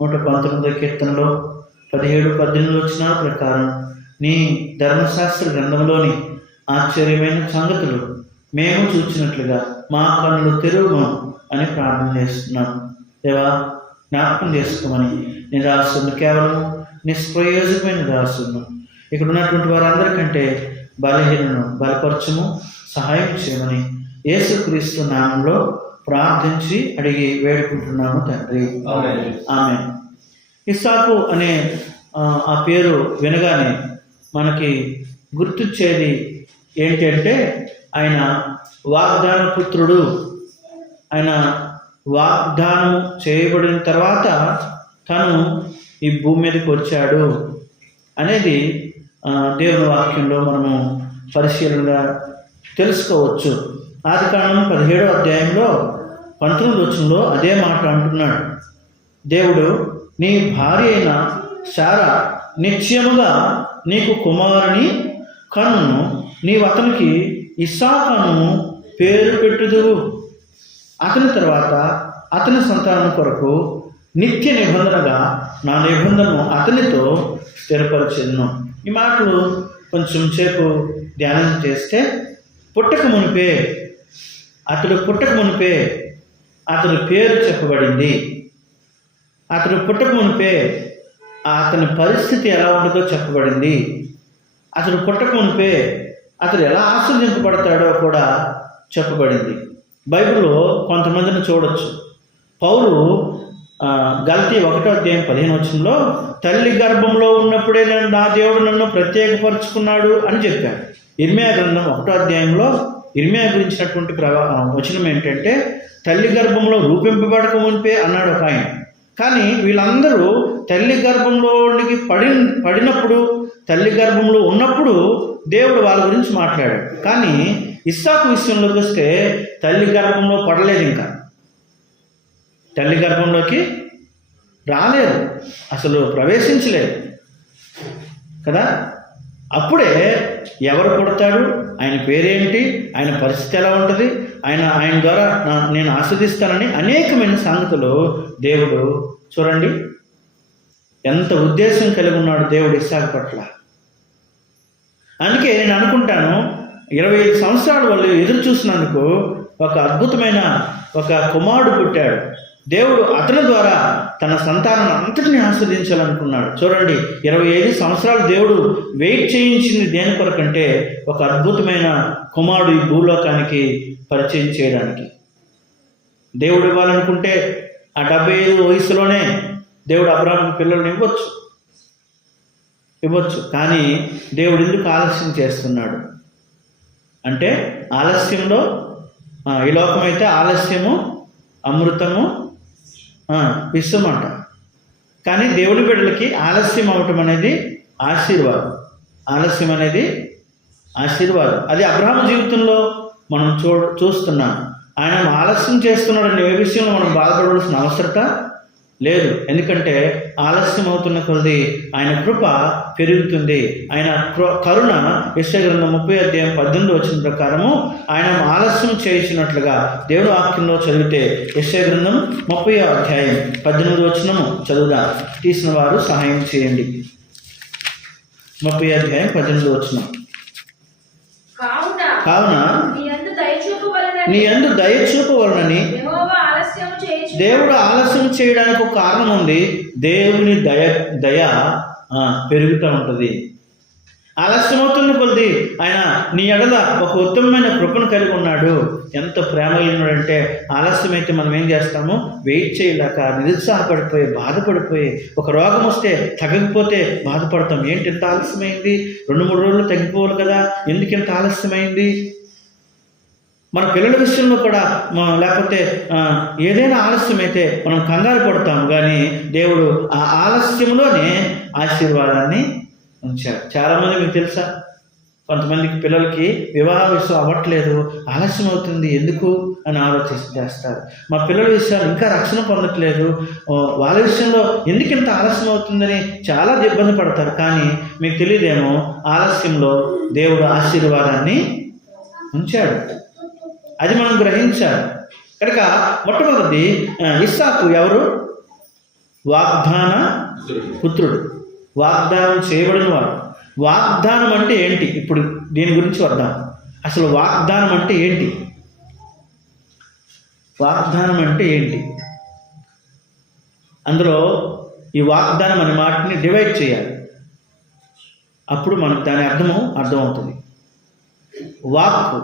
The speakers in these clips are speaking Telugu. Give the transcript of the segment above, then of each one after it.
119 కీర్తనలో 17-18 వచనాల ప్రకారం నీ ధర్మశాస్త్ర గ్రంథంలోని ఆశ్చర్యమైన సంగతులు మేము చూసినట్లుగా మా కన్నులు తెరువు అని ప్రార్థన చేస్తున్నాం. దేవా, జ్ఞాపకం చేసుకోమని నీ దాసులను కేవలం నిష్ప్రయోజకమైన దాసులను ఇక్కడ ఉన్నటువంటి వారందరికంటే బలహీనను బలపరచము, సహాయం చేయమని యేసుక్రీస్తు నామంలో ప్రార్థించి అడిగి వేడుకుంటున్నాము తండ్రి, ఆమేన్. ఇస్సాకు అనే ఆ పేరు వినగానే మనకి గుర్తొచ్చేది ఏంటంటే ఆయన వాగ్దాన పుత్రుడు. ఆయన వాగ్దానం చేయబడిన తర్వాత తను ఈ భూమి మీదకి వచ్చాడు అనేది దేవుని వాక్యంలో మనము పరిశీలనగా తెలుసుకోవచ్చు. ఆదికాండం 17వ అధ్యాయంలో 19వ వచనంలో అదే మాట అంటున్నాడు. దేవుడు, నీ భార్య అయిన శారా నిశ్చయముగా నీకు కుమారుని కన్నును, నీవు అతనికి ఇస్సాకును పేరు పెట్టుదువు. అతని తర్వాత అతని సంతానం కొరకు నిత్య నిబంధనగా నా నిబంధనను అతనితో స్థిరపరిచెను. ఈ మాటలు కొంచెం సేపు ధ్యానం చేస్తే అతడు పుట్టక మునిపే అతని పేరు చెప్పబడింది. అతడు పుట్టక మునిపే అతని పరిస్థితి ఎలా ఉంటుందో చెప్పబడింది. అతడు పుట్టక మునిపే అతడు ఎలా ఆశీర్వదింపబడతాడో కూడా చెప్పబడింది. బైబిల్లో కొంతమందిని చూడొచ్చు. పౌలు గలతీ 1వ అధ్యాయం 15వ వచనంలో తల్లి గర్భంలో ఉన్నప్పుడే నా దేవుడు నన్ను ప్రత్యేకపరుచుకున్నాడు అని చెప్పాడు. ఇర్మియా గ్రంథం 1వ అధ్యాయంలో ఇర్మియా గురించినటువంటి వచనం ఏంటంటే తల్లి గర్భంలో రూపింపబడక మునిపే అన్నాడు ఒక ఆయన. కానీ వీళ్ళందరూ తల్లి గర్భంలోనికి పడినప్పుడు, తల్లి గర్భంలో ఉన్నప్పుడు దేవుడు వాళ్ళ గురించి మాట్లాడాడు. కానీ ఇస్సాకు విషయంలోకి వస్తే తల్లి గర్భంలో పడలేదు, ఇంకా తల్లి గర్భంలోకి రాలేదు, అసలు ప్రవేశించలేదు కదా. అప్పుడే ఎవరు పుడతాడు, ఆయన పేరేంటి, ఆయన పరిస్థితి ఎలా ఉంటుంది, ఆయన ద్వారా నేను ఆస్వాదిస్తానని అనేకమైన సంగతులు దేవుడు చూడండి ఎంత ఉద్దేశం కలిగి ఉన్నాడు దేవుడు ఇస్సాకు పట్ల. అందుకే నేను అనుకుంటాను 25 సంవత్సరాల వాళ్ళు ఎదురు చూసినందుకు ఒక అద్భుతమైన ఒక కుమారుడు పుట్టాడు. దేవుడు అతని ద్వారా తన సంతానాన్ని అంతటిని ఆస్వాదించాలనుకున్నాడు. చూడండి, 25 సంవత్సరాలు దేవుడు వెయిట్ చేయించింది దేని కొరకంటే ఒక అద్భుతమైన కుమారుడు ఈ భూలోకానికి పరిచయం చేయడానికి. దేవుడు ఇవ్వాలనుకుంటే ఆ 75 వయసులోనే దేవుడు అబ్రాహాముకి పిల్లల్ని ఇవ్వచ్చు. కానీ దేవుడు ఎందుకు ఆలస్యం చేస్తున్నాడు అంటే, ఆలస్యంలో ఈ లోకమైతే ఆలస్యము అమృతము విశ్వమంట. కానీ దేవుడి బిడ్డలకి ఆలస్యం అవటం అనేది ఆశీర్వాదం. ఆలస్యం అనేది ఆశీర్వాదం. అది అబ్రహాము జీవితంలో మనం చూస్తున్నాం. ఆయన ఆలస్యం చేస్తున్నాడని ఏ విషయంలో మనం బాధపడవలసిన అవసరత లేదు. ఎందుకంటే ఆలస్యం అవుతున్న కొలది ఆయన కృప పెరుగుతుంది. ఆయన కరుణ యెషయా గ్రంథం 30వ అధ్యాయం 18వ వచనం ప్రకారము ఆయన ఆలస్యం చేయించినట్లుగా దేవుడు వాక్యంలో చదివితే యెషయా గ్రంథం 30వ అధ్యాయం 18వ వచనము చదువుదా, తీసిన వారు సహాయం చేయండి. 30వ అధ్యాయం 18వ వచనం. కావున నీ యందు దయచూపవలనని దేవుడు ఆలస్యం చేయడానికి ఒక కారణం ఉంది. దేవుని దయ పెరుగుతూ ఉంటుంది. ఆలస్యం అవుతున్న కొద్ది ఆయన నీ ఎడల ఒక ఉత్తమమైన కృపను కలిగి ఉన్నాడు. ఎంత ప్రేమ ఉన్నాడంటే ఆలస్యమైతే మనం ఏం చేస్తాము, వెయిట్ చేయలేక నిరుత్సాహపడిపోయి బాధపడిపోయి, ఒక రోగం వస్తే తగ్గకపోతే బాధపడతాం. ఏంటి ఎంత ఆలస్యమైంది, 2-3 రోజులు తగ్గిపోవాలి కదా, ఎందుకు ఎంత ఆలస్యమైంది. మన పిల్లల విషయంలో కూడా లేకపోతే ఏదైనా ఆలస్యం అయితే మనం కంగారు పడతాము. కానీ దేవుడు ఆ ఆలస్యంలోనే ఆశీర్వాదాన్ని ఉంచాడు. చాలామంది మీకు తెలుసా, కొంతమందికి పిల్లలకి వివాహ విషయం అవ్వట్లేదు, ఆలస్యం అవుతుంది ఎందుకు అని చేస్తారు. మా పిల్లల విషయాలు ఇంకా రక్షణ పొందట్లేదు, వాళ్ళ విషయంలో ఎందుకు ఇంత ఆలస్యం అవుతుందని చాలా ఇబ్బంది పడతారు. కానీ మీకు తెలియదేమో, ఆలస్యంలో దేవుడు ఆశీర్వాదాన్ని ఉంచాడు. అది మనం గ్రహించాలి. కనుక మొట్టమొదటి ఇస్సాకు ఎవరు? వాగ్దాన పుత్రుడు, వాగ్దానం చేయబడిన వాడు. వాగ్దానం అంటే ఏంటి? ఇప్పుడు దీని గురించి వద్దాం. అసలు వాగ్దానం అంటే ఏంటి? వాగ్దానం అంటే ఏంటి? అందులో ఈ వాగ్దానం అనే మాటని డివైడ్ చేయాలి, అప్పుడు మనకు దాని అర్థమవుతుంది. వాక్కు,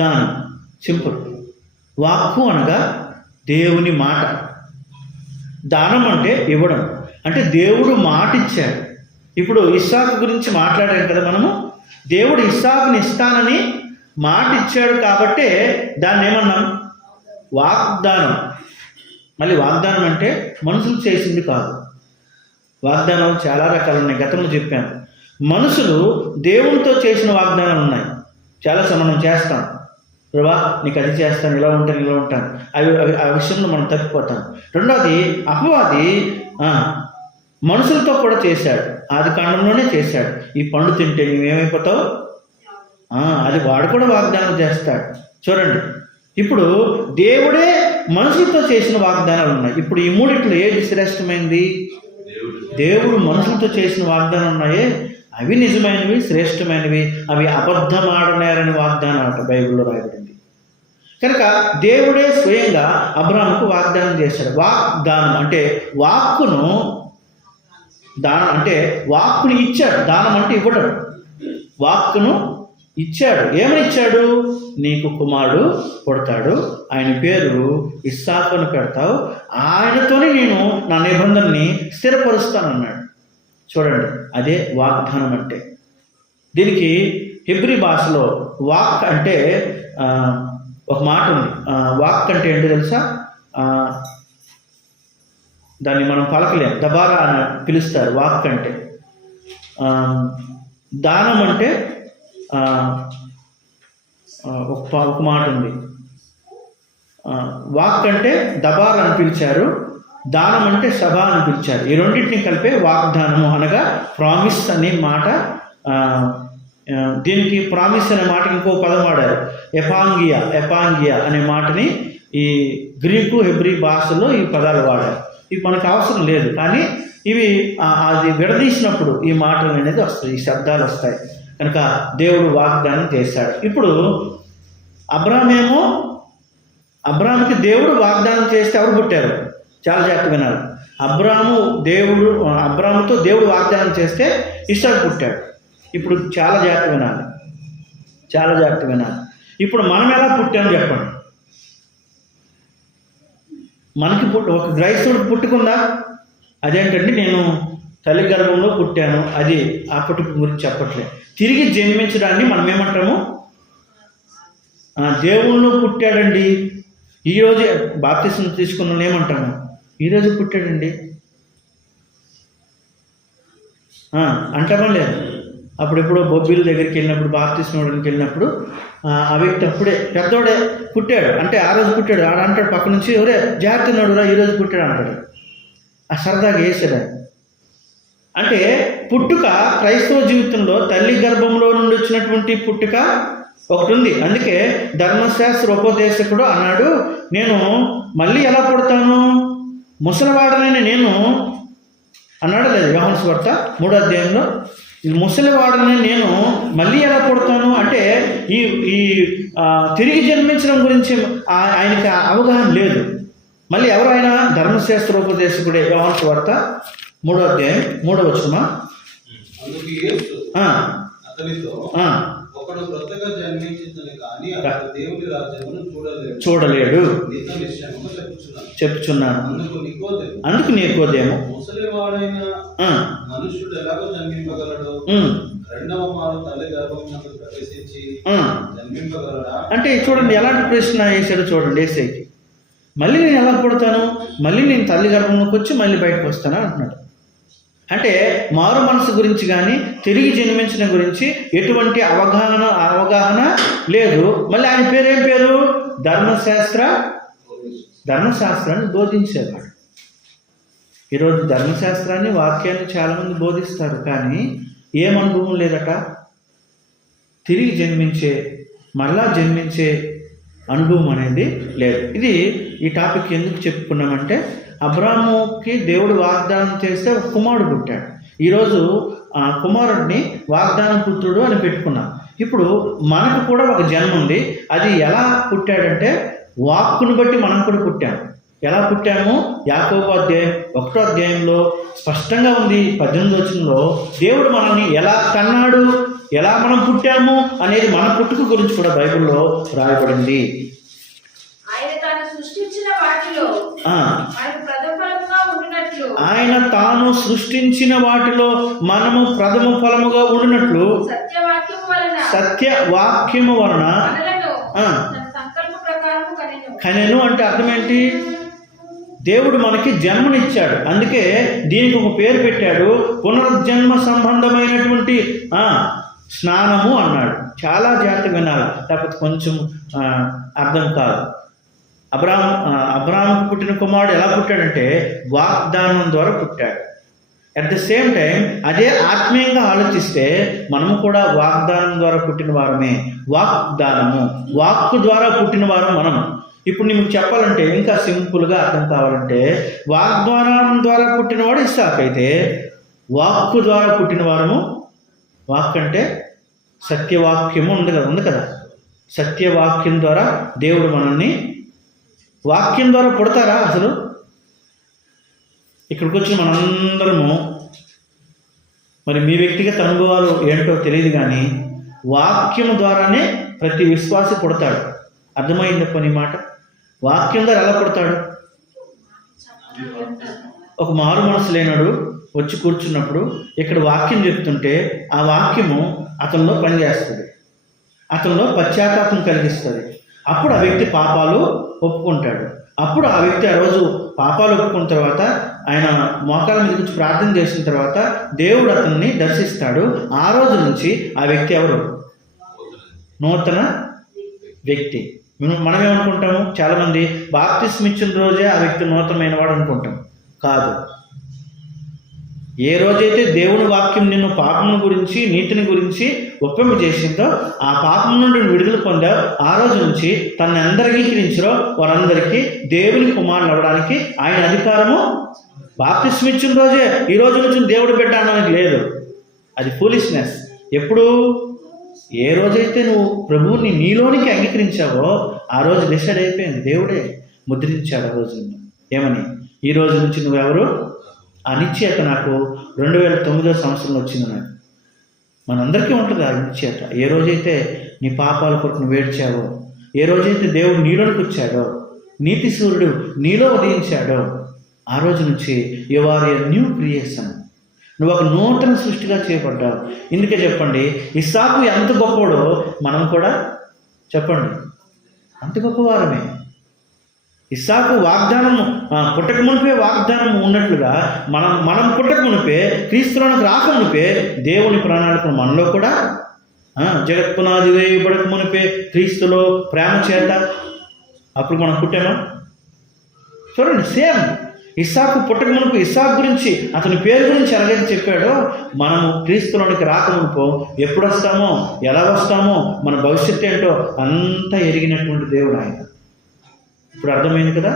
దానం, సింపుల్. వాక్కు అనగా దేవుని మాట, దానం అంటే ఇవ్వడం, అంటే దేవుడు మాట ఇచ్చాడు. ఇప్పుడు ఇస్సాకు గురించి మాట్లాడాం కదా మనము. దేవుడు ఇస్సాకుని ఇస్తానని మాట ఇచ్చాడు కాబట్టే దాన్ని ఏమన్నాం? వాగ్దానం. మళ్ళీ వాగ్దానం అంటే మనుషులు చేసింది కాదు. వాగ్దానం చాలా రకాలు ఉన్నాయి, గతంలో చెప్పాను. మనుషులు దేవునితో చేసిన వాగ్దానాలు ఉన్నాయి. చాలాసార్లు మనం చేస్తాం, ప్రభా నీకు అది చేస్తాను, ఇలా ఉంటాను. ఆ విషయంలో మనం తప్పిపోతాం. రెండోది, అపవాది మనుషులతో కూడా చేశాడు. ఆది కాండంలోనే చేశాడు. ఈ పండు తింటే నువ్వేమైపోతావు, అది వాడు కూడా వాగ్దానం చేస్తాడు. చూడండి, ఇప్పుడు దేవుడే మనుషులతో చేసిన వాగ్దానాలు ఉన్నాయి. ఇప్పుడు ఈ మూడిట్లో ఏది శ్రేష్టమైనది? దేవుడు మనుషులతో చేసిన వాగ్దానాలు ఉన్నాయే అవి నిజమైనవి, శ్రేష్టమైనవి. అవి అబద్ధమాడనేరని వాగ్దానం అట బైబిల్లో రాయబడింది. కనుక దేవుడే స్వయంగా అబ్రాహాముకు వాగ్దానం చేశాడు. వాగ్దానం అంటే వాక్కును, దానం అంటే వాక్కుని ఇచ్చాడు. దానం అంటే ఇవ్వడం. వాక్కును ఇచ్చాడు. ఏమని ఇచ్చాడు? నీకు కుమారుడు పుడతాడు, ఆయన పేరు ఇస్సాకు అని పెడతావు, ఆయనతోనే నేను నా నిబంధనని స్థిరపరుస్తానన్నాడు. చూడండి, అదే వాగ్దానం అంటే. దీనికి హెబ్రీ భాషలో వాక్ అంటే ఒక మాట ఉంది. వాక్ అంటే ఏంటో తెలుసా? దాన్ని మనం పలకలేం, దబారా అని పిలుస్తారు. వాక్ అంటే దానం అంటే ఒక మాట ఉంది. వాక్ అంటే దబార్ అని పిలిచారు, దానం అంటే సభ అని పిలిచారు. ఈ రెండింటిని కలిపే వాగ్దానము అనగా ప్రామిస్ అనే మాట. దీనికి ప్రామిస్ అనే మాటకి ఇంకో పదం వాడారు, ఎపాంగియా అనే మాటని ఈ గ్రీకు హెబ్రీ భాషలో ఈ పదాలు వాడారు. ఇవి మనకు అవసరం లేదు, కానీ ఇవి అది విడదీసినప్పుడు ఈ మాటలు అనేది వస్తాయి, ఈ శబ్దాలు వస్తాయి. కనుక దేవుడు వాగ్దానం చేశాడు. ఇప్పుడు అబ్రాహాముకి దేవుడు వాగ్దానం చేస్తే ఎవరు పుట్టారు? చాలా జాగ్రత్త వినాలి. అబ్రాహాముతో దేవుడు వాగ్దానం చేస్తే ఇస్సాకు పుట్టాడు. ఇప్పుడు చాలా జాగ్రత్త వినాలి. ఇప్పుడు మనం ఎలా పుట్టామో చెప్పండి. మనకి ఒక క్రైస్తవుడికి పుట్టుకుందా? అదేంటండి, నేను తల్లి గర్భంలో పుట్టాను, అది ఆ పుట్టుక గురించి చెప్పట్లేదు. తిరిగి జన్మించడాన్ని మనం ఏమంటాము? దేవుళ్ళు పుట్టాడండి, ఈరోజే బాప్తిసం తీసుకున్న ఏమంటాము? ఈరోజు పుట్టాడండి అంటామా లేదు? అప్పుడెప్పుడో బొబ్బిల దగ్గరికి వెళ్ళినప్పుడు, బాప్తిసం ఇవ్వడానికి వెళ్ళినప్పుడు ఆ వ్యక్తి అప్పుడే పెద్దోడే పుట్టాడు అంటే ఆ రోజు పుట్టాడు ఆడ అంటాడు, పక్క నుంచి ఎవరే జాగ్రత్త ఉన్నాడురా ఈరోజు పుట్టాడు అంటాడు. ఆ సరదాగా వేసాడు. అంటే పుట్టుక క్రైస్తవ జీవితంలో తల్లి గర్భంలో నుండి వచ్చినటువంటి పుట్టుక ఒకటి ఉంది. అందుకే ధర్మశాస్త్ర ఉపదేశకుడు అన్నాడు, నేను మళ్ళీ ఎలా పుడతాను, ముసలివాడనని నేను అన్నాడు లేదు యోహాను సువార్త 3వ అధ్యాయంలో. ముసలివాడని నేను మళ్ళీ ఎలా పుడతాను అంటే ఈ తిరిగి జన్మించడం గురించి ఆయనకి అవగాహన లేదు. మళ్ళీ ఎవరైనా ధర్మశాస్త్రోపదేశకుడే యోహాను సువార్త 3వ అధ్యాయం 3వ వచనం. చూడలేడు చెప్పుచున్నాను. అందుకు నికోదేము మనుష్యుడు ఎలాగో జన్మింపగలడు, రెండవ మారు తల్లి గర్భమునందు ప్రవేశించి జన్మింపగలడా అంటే చూడండి ఎలాంటి ప్రశ్న వేసాడు చూడండి ఏసైకి. మళ్ళీ నేను ఎలా పుడతాను, మళ్ళీ నేను తల్లి గర్భంలోకి వచ్చి మళ్ళీ బయటకు వస్తానా అంటున్నాడు. అంటే మారు మనసు గురించి కానీ తిరిగి జన్మించడం గురించి ఎటువంటి అవగాహన లేదు. మళ్ళీ ఆయన పేరేం పేరు? ధర్మశాస్త్రాన్ని బోధించేవాడు. ఈరోజు ధర్మశాస్త్రాన్ని వాక్యాన్ని చాలామంది బోధిస్తారు, కానీ ఏం అనుభవం లేదట. తిరిగి మరలా జన్మించే అనుభవం అనేది లేదు. ఈ టాపిక్ ఎందుకు చెప్పుకున్నామంటే అబ్రాహాముకి దేవుడు వాగ్దానం చేస్తే ఒక కుమారుడు పుట్టాడు. ఈరోజు ఆ కుమారుడిని వాగ్దానం పుత్రుడు అని పెట్టుకున్నాం. ఇప్పుడు మనకు కూడా ఒక జన్మ ఉంది. అది ఎలా పుట్టాడంటే వాక్కును బట్టి మనం కూడా పుట్టాము. ఎలా పుట్టాము? యాకోబు అధ్యాయం 1వ అధ్యాయంలో స్పష్టంగా ఉంది. 18వ వచనంలో దేవుడు మనల్ని ఎలా కన్నాడు, ఎలా మనం పుట్టాము అనేది మన పుట్టుక గురించి కూడా బైబిల్లో రాయబడింది. ఆయన తాను సృష్టించిన వాటిలో మనము ప్రథమ ఫలముగా ఉండినట్లు సత్యవాక్యము వలన కనెను. అంటే అర్థం ఏంటి? దేవుడు మనకి జన్మనిచ్చాడు, అందుకే దీనికి ఒక పేరు పెట్టాడు, పునర్జన్మ సంబంధమైనటువంటి స్నానము అన్నాడు. చాలా జాగ్రత్తగా వినాలి, లేకపోతే కొంచెం అర్థం కాదు. అబ్రాహాముకు పుట్టిన కుమారుడు ఎలా పుట్టాడంటే వాగ్దానం ద్వారా పుట్టాడు. అట్ ద సేమ్ టైం అదే ఆత్మీయంగా ఆలోచిస్తే మనము కూడా వాగ్దానం ద్వారా పుట్టిన వారమే. వాగ్దానము, వాక్కు ద్వారా పుట్టిన వారం మనం. ఇప్పుడు నీకు చెప్పాలంటే ఇంకా సింపుల్గా అర్థం కావాలంటే వాగ్దానం ద్వారా పుట్టినవాడు ఇస్సాకు అయితే, వాక్కు ద్వారా పుట్టిన వారము, వాక్ అంటే సత్యవాక్యము ఉంది కదా. సత్యవాక్యం ద్వారా దేవుడు మనల్ని, వాక్యం ద్వారా పుడతారా అసలు? ఇక్కడికి వచ్చి మనందరము మరి మీ వ్యక్తిగత అనుభవాలు ఏంటో తెలియదు, కానీ వాక్యం ద్వారానే ప్రతి విశ్వాసి పుడతాడు. అర్థమైంది పని మాట? వాక్యం ద్వారా ఎలా పుడతాడు? ఒక మారు మనసు లేనాడు వచ్చి కూర్చున్నప్పుడు ఇక్కడ వాక్యం చెప్తుంటే ఆ వాక్యము అతనిలో పనిచేస్తుంది, అతనిలో పశ్చాత్తాపం కలిగిస్తుంది. అప్పుడు ఆ వ్యక్తి పాపాలు ఒప్పుకుంటాడు. అప్పుడు ఆ వ్యక్తి ఆ రోజు పాపాలు ఒప్పుకున్న తర్వాత ఆయన మోకాల మీద నుంచి ప్రార్థన చేసిన తర్వాత దేవుడు అతన్ని దర్శిస్తాడు. ఆ రోజు నుంచి ఆ వ్యక్తి ఎవరు? నూతన వ్యక్తి. మనం ఏమనుకుంటాము? చాలామంది బాప్తిస్మం ఇచ్చిన రోజే ఆ వ్యక్తి నూతనమైన వాడు అనుకుంటాం. కాదు. ఏ రోజైతే దేవుని వాక్యం నిన్ను పాపం గురించి నీతిని గురించి ఒప్పింప చేసిందో, ఆ పాపం నుండి విడుదల పొందావు, ఆ రోజు నుంచి తనని అందరికీ అంగీకరించారో వారందరికీ దేవుని కుమారులు అవ్వడానికి ఆయన అధికారము బాప్తిస్మం ఇచ్చిన రోజే. ఈ రోజు నుంచి దేవుడు బిడ్డ అనడానికి లేదు, అది ఫూలిష్నెస్. ఎప్పుడు? ఏ రోజైతే నువ్వు ప్రభువుని నీలోనికి అంగీకరించావో ఆ రోజు డిసైడ్ అయిపోయింది. దేవుడే ముద్రించాడు ఆ రోజు ఏమని, ఈ రోజు నుంచి నువ్వెవరు? ఆ నిశ్చయత నాకు 2009వ సంవత్సరంలో వచ్చింది. నాకు మనందరికీ ఉంటుంది ఆ నిశ్చయత. ఏ రోజైతే నీ పాపాల కొరకు నువ్వు వేడ్చావో, ఏ రోజైతే దేవుడు నీలోనికి వచ్చాడో, నీతి సూర్యుడు నీలో ఉదయించాడో, ఆ రోజు నుంచి you are a new creation. నువ్వు ఒక నూతన సృష్టిగా చేయబడ్డావు. ఇందుకే చెప్పండి, ఇస్సాకు ఎంత గొప్పవాడో మనం కూడా చెప్పండి అంత గొప్పవారమే. ఇస్సాకు వాగ్దానము పుట్టక మునిపే వాగ్దానం ఉన్నట్లుగా మనం పుట్టక మునిపే, క్రీస్తులోనికి రాక మునిపే దేవుని ప్రణాళికను మనలో కూడా జగత్పునాది వేయబడక మునిపే క్రీస్తులో ప్రేమ చేత అప్పుడు మనం పుట్టామా? చూడండి, సేమ్ ఇస్సాకు పుట్టక మునుపు ఇస్సాకు గురించి, అతని పేరు గురించి ఎలాగైతే చెప్పాడో, మనము క్రీస్తులోనికి రాకమునుపో ఎప్పుడు వస్తామో, ఎలా వస్తామో, మన భవిష్యత్తు ఏంటో అంతా ఎరిగినటువంటి దేవుడు ఆయన. ఇప్పుడు అర్థమైంది కదా?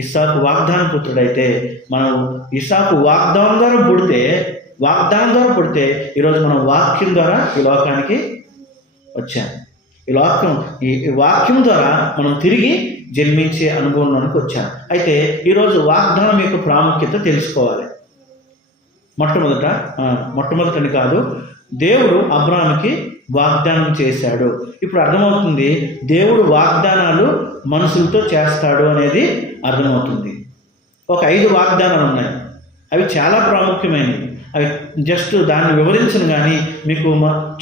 ఇస్సాకు వాగ్దాన పుత్రుడైతే మనం ఇస్సాకు వాగ్దానం ద్వారా పుడితే ఈరోజు మనం వాక్యం ద్వారా ఈ లోకానికి వచ్చాం. ఈ వాక్యం ద్వారా మనం తిరిగి జన్మించే అనుభవంలోనికి వచ్చాం. అయితే ఈరోజు వాగ్దానం యొక్క ప్రాముఖ్యత తెలుసుకోవాలి. మొట్టమొదటని కాదు, దేవుడు అబ్రాహాముకి వాగ్దానం చేశాడు. ఇప్పుడు అర్థమవుతుంది దేవుడు వాగ్దానాలు మనుషులతో చేస్తాడు అనేది అర్థమవుతుంది. ఒక 5 వాగ్దానాలు ఉన్నాయి, అవి చాలా ప్రాముఖ్యమైనవి. అవి జస్ట్ దాన్ని వివరించను కానీ మీకు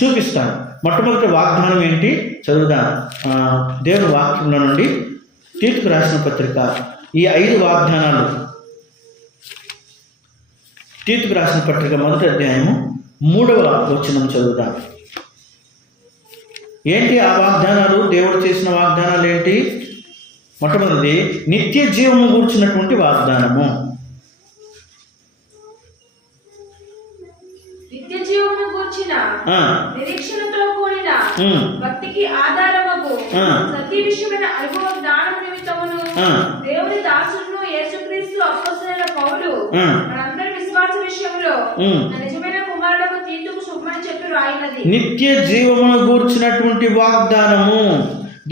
చూపిస్తాను. మొట్టమొదటి వాగ్దానం ఏంటి చదువుదాం. దేవుని వాక్యంలో నుండి తీతుకు రాసిన పత్రిక ఈ 5 వాగ్దానాలు. తీతుకు రాసిన పత్రిక 1వ అధ్యాయము 3వ వచనం చదువుదాం. ఏంటి ఆ వాగ్దానాలు? దేవుడు చేసిన వాగ్దానాలు ఏంటి? మొట్టమొదటిది నిత్య జీవము కూర్చున్నటువంటి వాగ్దానము. నిత్య జీవమును కూర్చిన నిరీక్షణతో కూడిన భక్తికి ఆధారమగు సత్య విషయమైన అనుభవ జ్ఞానము నిమిత్తమును దేవుని దాసులను యేసుక్రీస్తు అపోస్తలుడైన పౌలు ఆ. మనందరి విశ్వాస విషయంలో ఉమ్. నా నిజమైన కుమారులకు తీతుకు శుభమని చెప్పి రాయినది. నిత్య జీవమును గూర్చినటువంటి వాగ్దానము.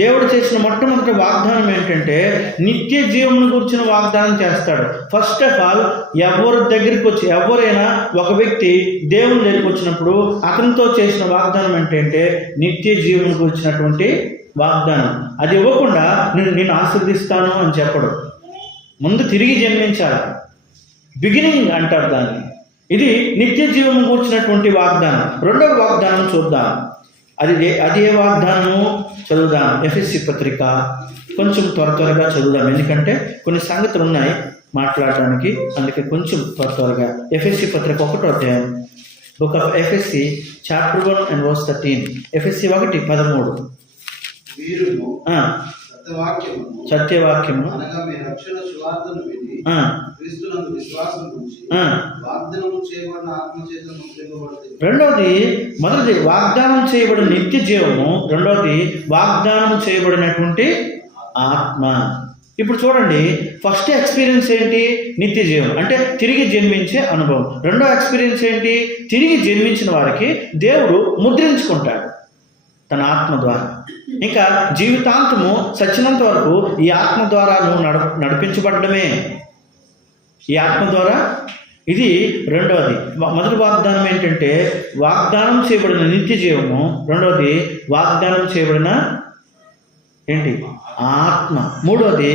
దేవుడు చేసిన మొట్టమొదటి వాగ్దానం ఏంటంటే నిత్య జీవమును గూర్చిన వాగ్దానం చేస్తాడు. ఫస్ట్ ఆఫ్ ఆల్ ఎవరి దగ్గరికి వచ్చి ఎవరైనా ఒక వ్యక్తి దేవుని దగ్గరికి వచ్చినప్పుడు అతనితో చేసిన వాగ్దానం ఏంటంటే నిత్య జీవమును గూర్చినటువంటి వాగ్దానం. అది ఇవ్వకుండా నేను ఆశీర్దిస్తాను అని చెప్పడు. ముందు తిరిగి జన్మించాలి, బిగినింగ్ అంటారు దాన్ని. ఇది నిత్య జీవము గూర్చినటువంటి వాగ్దానం. రెండవ వాగ్దానం చూద్దాం. అది ఏ వాగ్దానము చదువుదాం. ఎఫెసీ పత్రిక కొంచెం త్వరగా చదువుదాం, ఎందుకంటే కొన్ని సంగతులు ఉన్నాయి మాట్లాడడానికి, అందుకే కొంచెం త్వరగా. ఎఫెసీ పత్రిక 1వ అధ్యాయం, బుక్ ఆఫ్ ఎఫెసీ చాప్టర్ 1 and verse 13. ఎఫెసీ 1:13. వీరును ఆ, సత్యవాక్యము అనగా మీ రక్షణ సువార్తను విని ఆ, క్రీస్తునందు విశ్వాసం ఉంచి ఆ. వాగ్దానము చేయబడిన ఆత్మచేత ముద్రింపబడుతుంది. రెండవది, మొదటిది వాగ్దానం చేయబడిన నిత్య జీవము, రెండవది వాగ్దానం చేయబడినటువంటి ఆత్మ. ఇప్పుడు చూడండి, ఫస్ట్ ఎక్స్పీరియన్స్ ఏంటి? నిత్య జీవం అంటే తిరిగి జన్మించే అనుభవం. రెండో ఎక్స్పీరియన్స్ ఏంటి? తిరిగి జన్మించిన వారికి దేవుడు ముద్రించుకుంటాడు తన ఆత్మ ద్వారా. ఇంకా జీవితాంతము సచ్చినంత వరకు ఈ ఆత్మ ద్వారా నువ్వు నడిపించబడమే, ఈ ఆత్మ ద్వారా. ఇది రెండవది. మొదటి వాగ్దానం ఏంటంటే వాగ్దానం చేయబడిన నిత్య జీవము, రెండవది వాగ్దానం చేయబడిన ఏంటి? ఆత్మ. మూడవది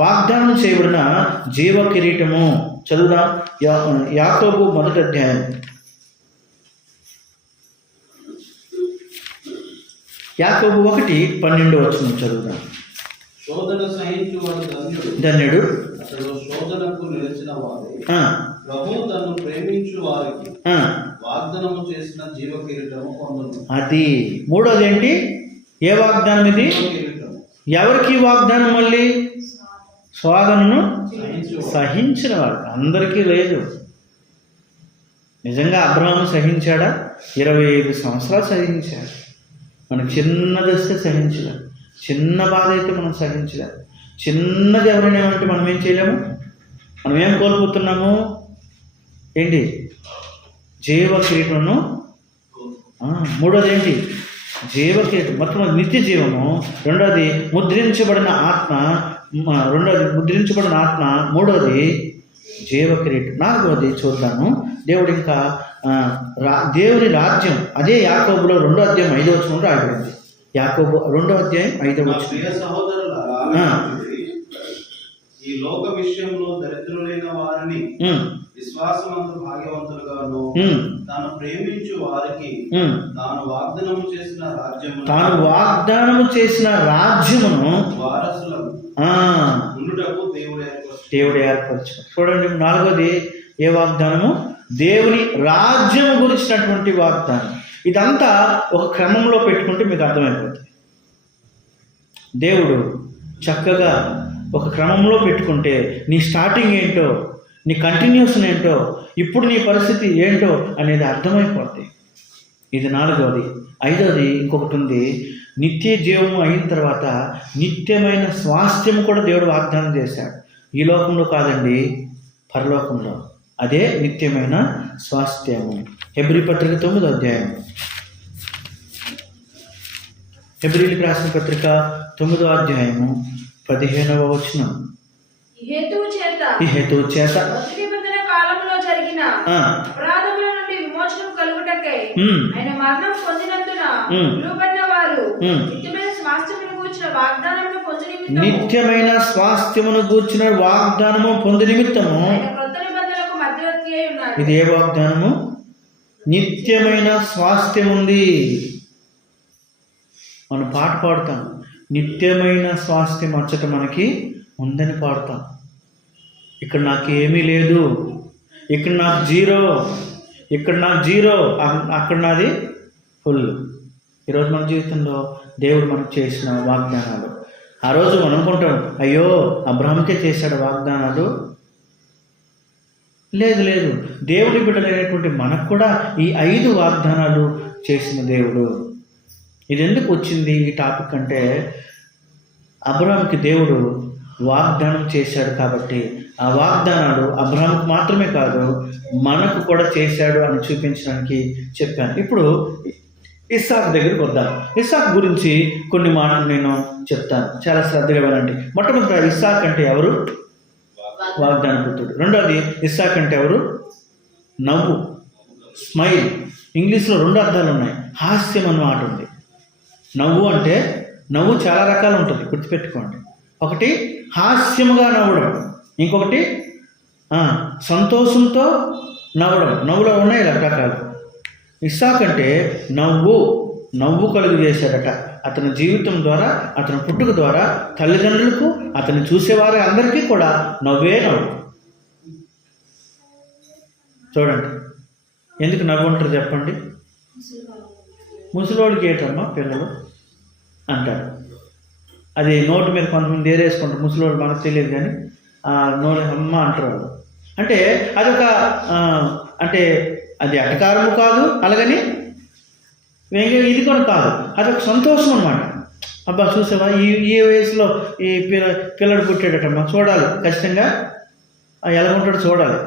వాగ్దానం చేయబడిన జీవ కిరీటము. చదువుదాం. యాకోబు 1వ అధ్యాయం, యాకోబు 1:12 చదువుదాం. శోధన సహించువాడు ధన్యుడు. అతడు శోధనకు నిలిచిన వాడే. ఆ, ప్రభువు తను ప్రేమించు వారికి ఆ, వాగ్దానము చేసిన జీవ కిరీటము పొందును. అది మూడోది ఏంటి? ఏ వాగ్దానం ఇది? జీవ కిరీటము ఎవరికి వాగ్దానం? మళ్ళీ శోధనను సహించువాడు. సహించిన వాడు. అందరికీ లేదు. నిజంగా అబ్రహాము సహించాడా? 25 సంవత్సరాలు సహించాడు. మనం చిన్న దశ సహించలేము, చిన్న బాధ అయితే మనం సహించలేము. చిన్నది ఎవరైనా ఏమంటే మనం ఏం చేయలేము. మనం ఏం కోల్పోతున్నాము? ఏంటి? జీవ కిరీటమును. మూడోది ఏంటి? జీవ కిరీటం. మొత్తం నిత్య జీవము. రెండోది ముద్రించబడిన ఆత్మ. రెండోది ముద్రించబడిన ఆత్మ. మూడోది జీవ కిరీటం. నాలుగవది చూద్దాము. దేవుడు ఇంకా దేవుని రాజ్యం. అదే యాకోబులో 2వ అధ్యాయం 5వ వచనంలో రాయబడింది. యాకోబు 2వ అధ్యాయం 5వ నా వచనం. ప్రియ సహోదరులారా, ఆలకించుడి. ఈ లోక విషయంలో దరిద్రులైన వారిని విశ్వాసమందు భాగ్యవంతులుగాను, తాను ప్రేమించు వారికి తాను వాగ్దానము చేసిన రాజ్యమును వారసులను ఉండుటకు దేవుడు ఏర్పరచు. చూడండి, నాలుగోది ఏ వాగ్దానము? దేవుని రాజ్యం గురించినటువంటి వాగ్దానం. ఇదంతా ఒక క్రమంలో పెట్టుకుంటే మీకు అర్థమైపోతుంది. దేవుడు చక్కగా ఒక క్రమంలో పెట్టుకుంటే నీ స్టార్టింగ్ ఏంటో, నీ కంటిన్యూషన్ ఏంటో, ఇప్పుడు నీ పరిస్థితి ఏంటో అనేది అర్థమైపోతుంది. ఇది నాలుగవది. ఐదవది ఇంకొకటి ఉంది. నిత్య జీవము అయిన తర్వాత నిత్యమైన స్వాస్థ్యం కూడా దేవుడు వాగ్దానం చేశాడు. ఈ లోకంలో కాదండి, పరలోకంలో. అదే నిత్యమైన స్వాస్థ్యము. హెబ్రీ పత్రిక 9వ అధ్యాయం. హెబ్రీలకు రాసిన పత్రిక 9వ అధ్యాయము 15వ వచనం. ఈ హేతువు చేత కాలంలో జరిగిన అపరాధముల నుండి విమోచనం కలుగుటకై ఆయన మరణం పొందినందున పిలువబడిన వారు నిత్యమైన స్వాస్థ్యమును గూర్చిన వాగ్దానమును పొంది నిమిత్తము, నిత్యమైన స్వాస్థ్యమును గూర్చిన వాగ్దానము పొంది నిమిత్తము క్రొత్త నిబంధనలకు మధ్యవర్తి అయి ఉన్నాడు. ఇది ఏ వాగ్దానము? నిత్యమైన స్వాస్థ్యం ఉంది. మనం పాట పాడుతాం, నిత్యమైన స్వాస్థ్యం అచ్చట మనకి ఉందని పాడుతాం. ఇక్కడ నాకు ఏమీ లేదు, ఇక్కడ నాకు జీరో, ఇక్కడ నాకు జీరో, అక్కడ నాది ఫుల్. ఈరోజు మన జీవితంలో దేవుడు మనకు చేసిన వాగ్దానాలు, ఆ రోజు మనం అనుకుంటాం, అయ్యో అబ్రహాంకే చేశాడు వాగ్దానాలు. లేదు లేదు, దేవుడి బిడ్డలైనటువంటి మనకు కూడా ఈ 5 వాగ్దానాలు చేసిన దేవుడు. ఇది ఎందుకు వచ్చింది ఈ టాపిక్ అంటే, అబ్రహాంకి దేవుడు వాగ్దానం చేశాడు కాబట్టి ఆ వాగ్దానాలు అబ్రహాంకు మాత్రమే కాదు మనకు కూడా చేశాడు అని చూపించడానికి చెప్పాను. ఇప్పుడు ఇస్సాకు దగ్గరికి వద్దాం. ఇస్సాకు గురించి కొన్ని మాటలు నేను చెప్తాను, చాలా శ్రద్ధగా వినండి. మొట్టమొదటి ఇస్సాకు అంటే ఎవరు? వాగ్దాన పుత్రుడు. రెండోది ఇస్సాకు అంటే ఎవరు? నవ్వు, స్మైల్. ఇంగ్లీష్లో 2 అర్థాలు ఉన్నాయి. హాస్యం అన్నమాట ఉంది. నవ్వు అంటే నవ్వు చాలా రకాలు ఉంటుంది, గుర్తుపెట్టుకోండి. ఒకటి హాస్యముగా నవ్వడం, ఇంకొకటి సంతోషంతో నవ్వడం. నవ్వులో ఉన్నాయి రకరకాలు. ఇస్సాకు అంటే నవ్వు కలుగు చేశాడట. అతని జీవితం ద్వారా, అతని పుట్టుక ద్వారా తల్లిదండ్రులకు, అతన్ని చూసేవారి అందరికీ కూడా నవ్వు. చూడండి, ఎందుకు నవ్వు ఉంటారు చెప్పండి? ముసలోడికి ఏటమ్మా పిల్లలు అంటారు. అది నోటి మీద కొంతమంది ఏరేసుకుంటారు. ముసలోడు మనకు తెలియదు కానీ నోటి అమ్మ అంటారు వాళ్ళు. అంటే అదొక అంటే అది అటకారము కాదు, అలాగని ఇది కూడా కాదు, అదొక సంతోషం అన్నమాట. అబ్బా చూసావా, ఈ వయసులో ఈ పిల్లడు పుట్టాడటమ్మా, చూడాలి ఖచ్చితంగా, ఎలా ఉంటాడో చూడాలి.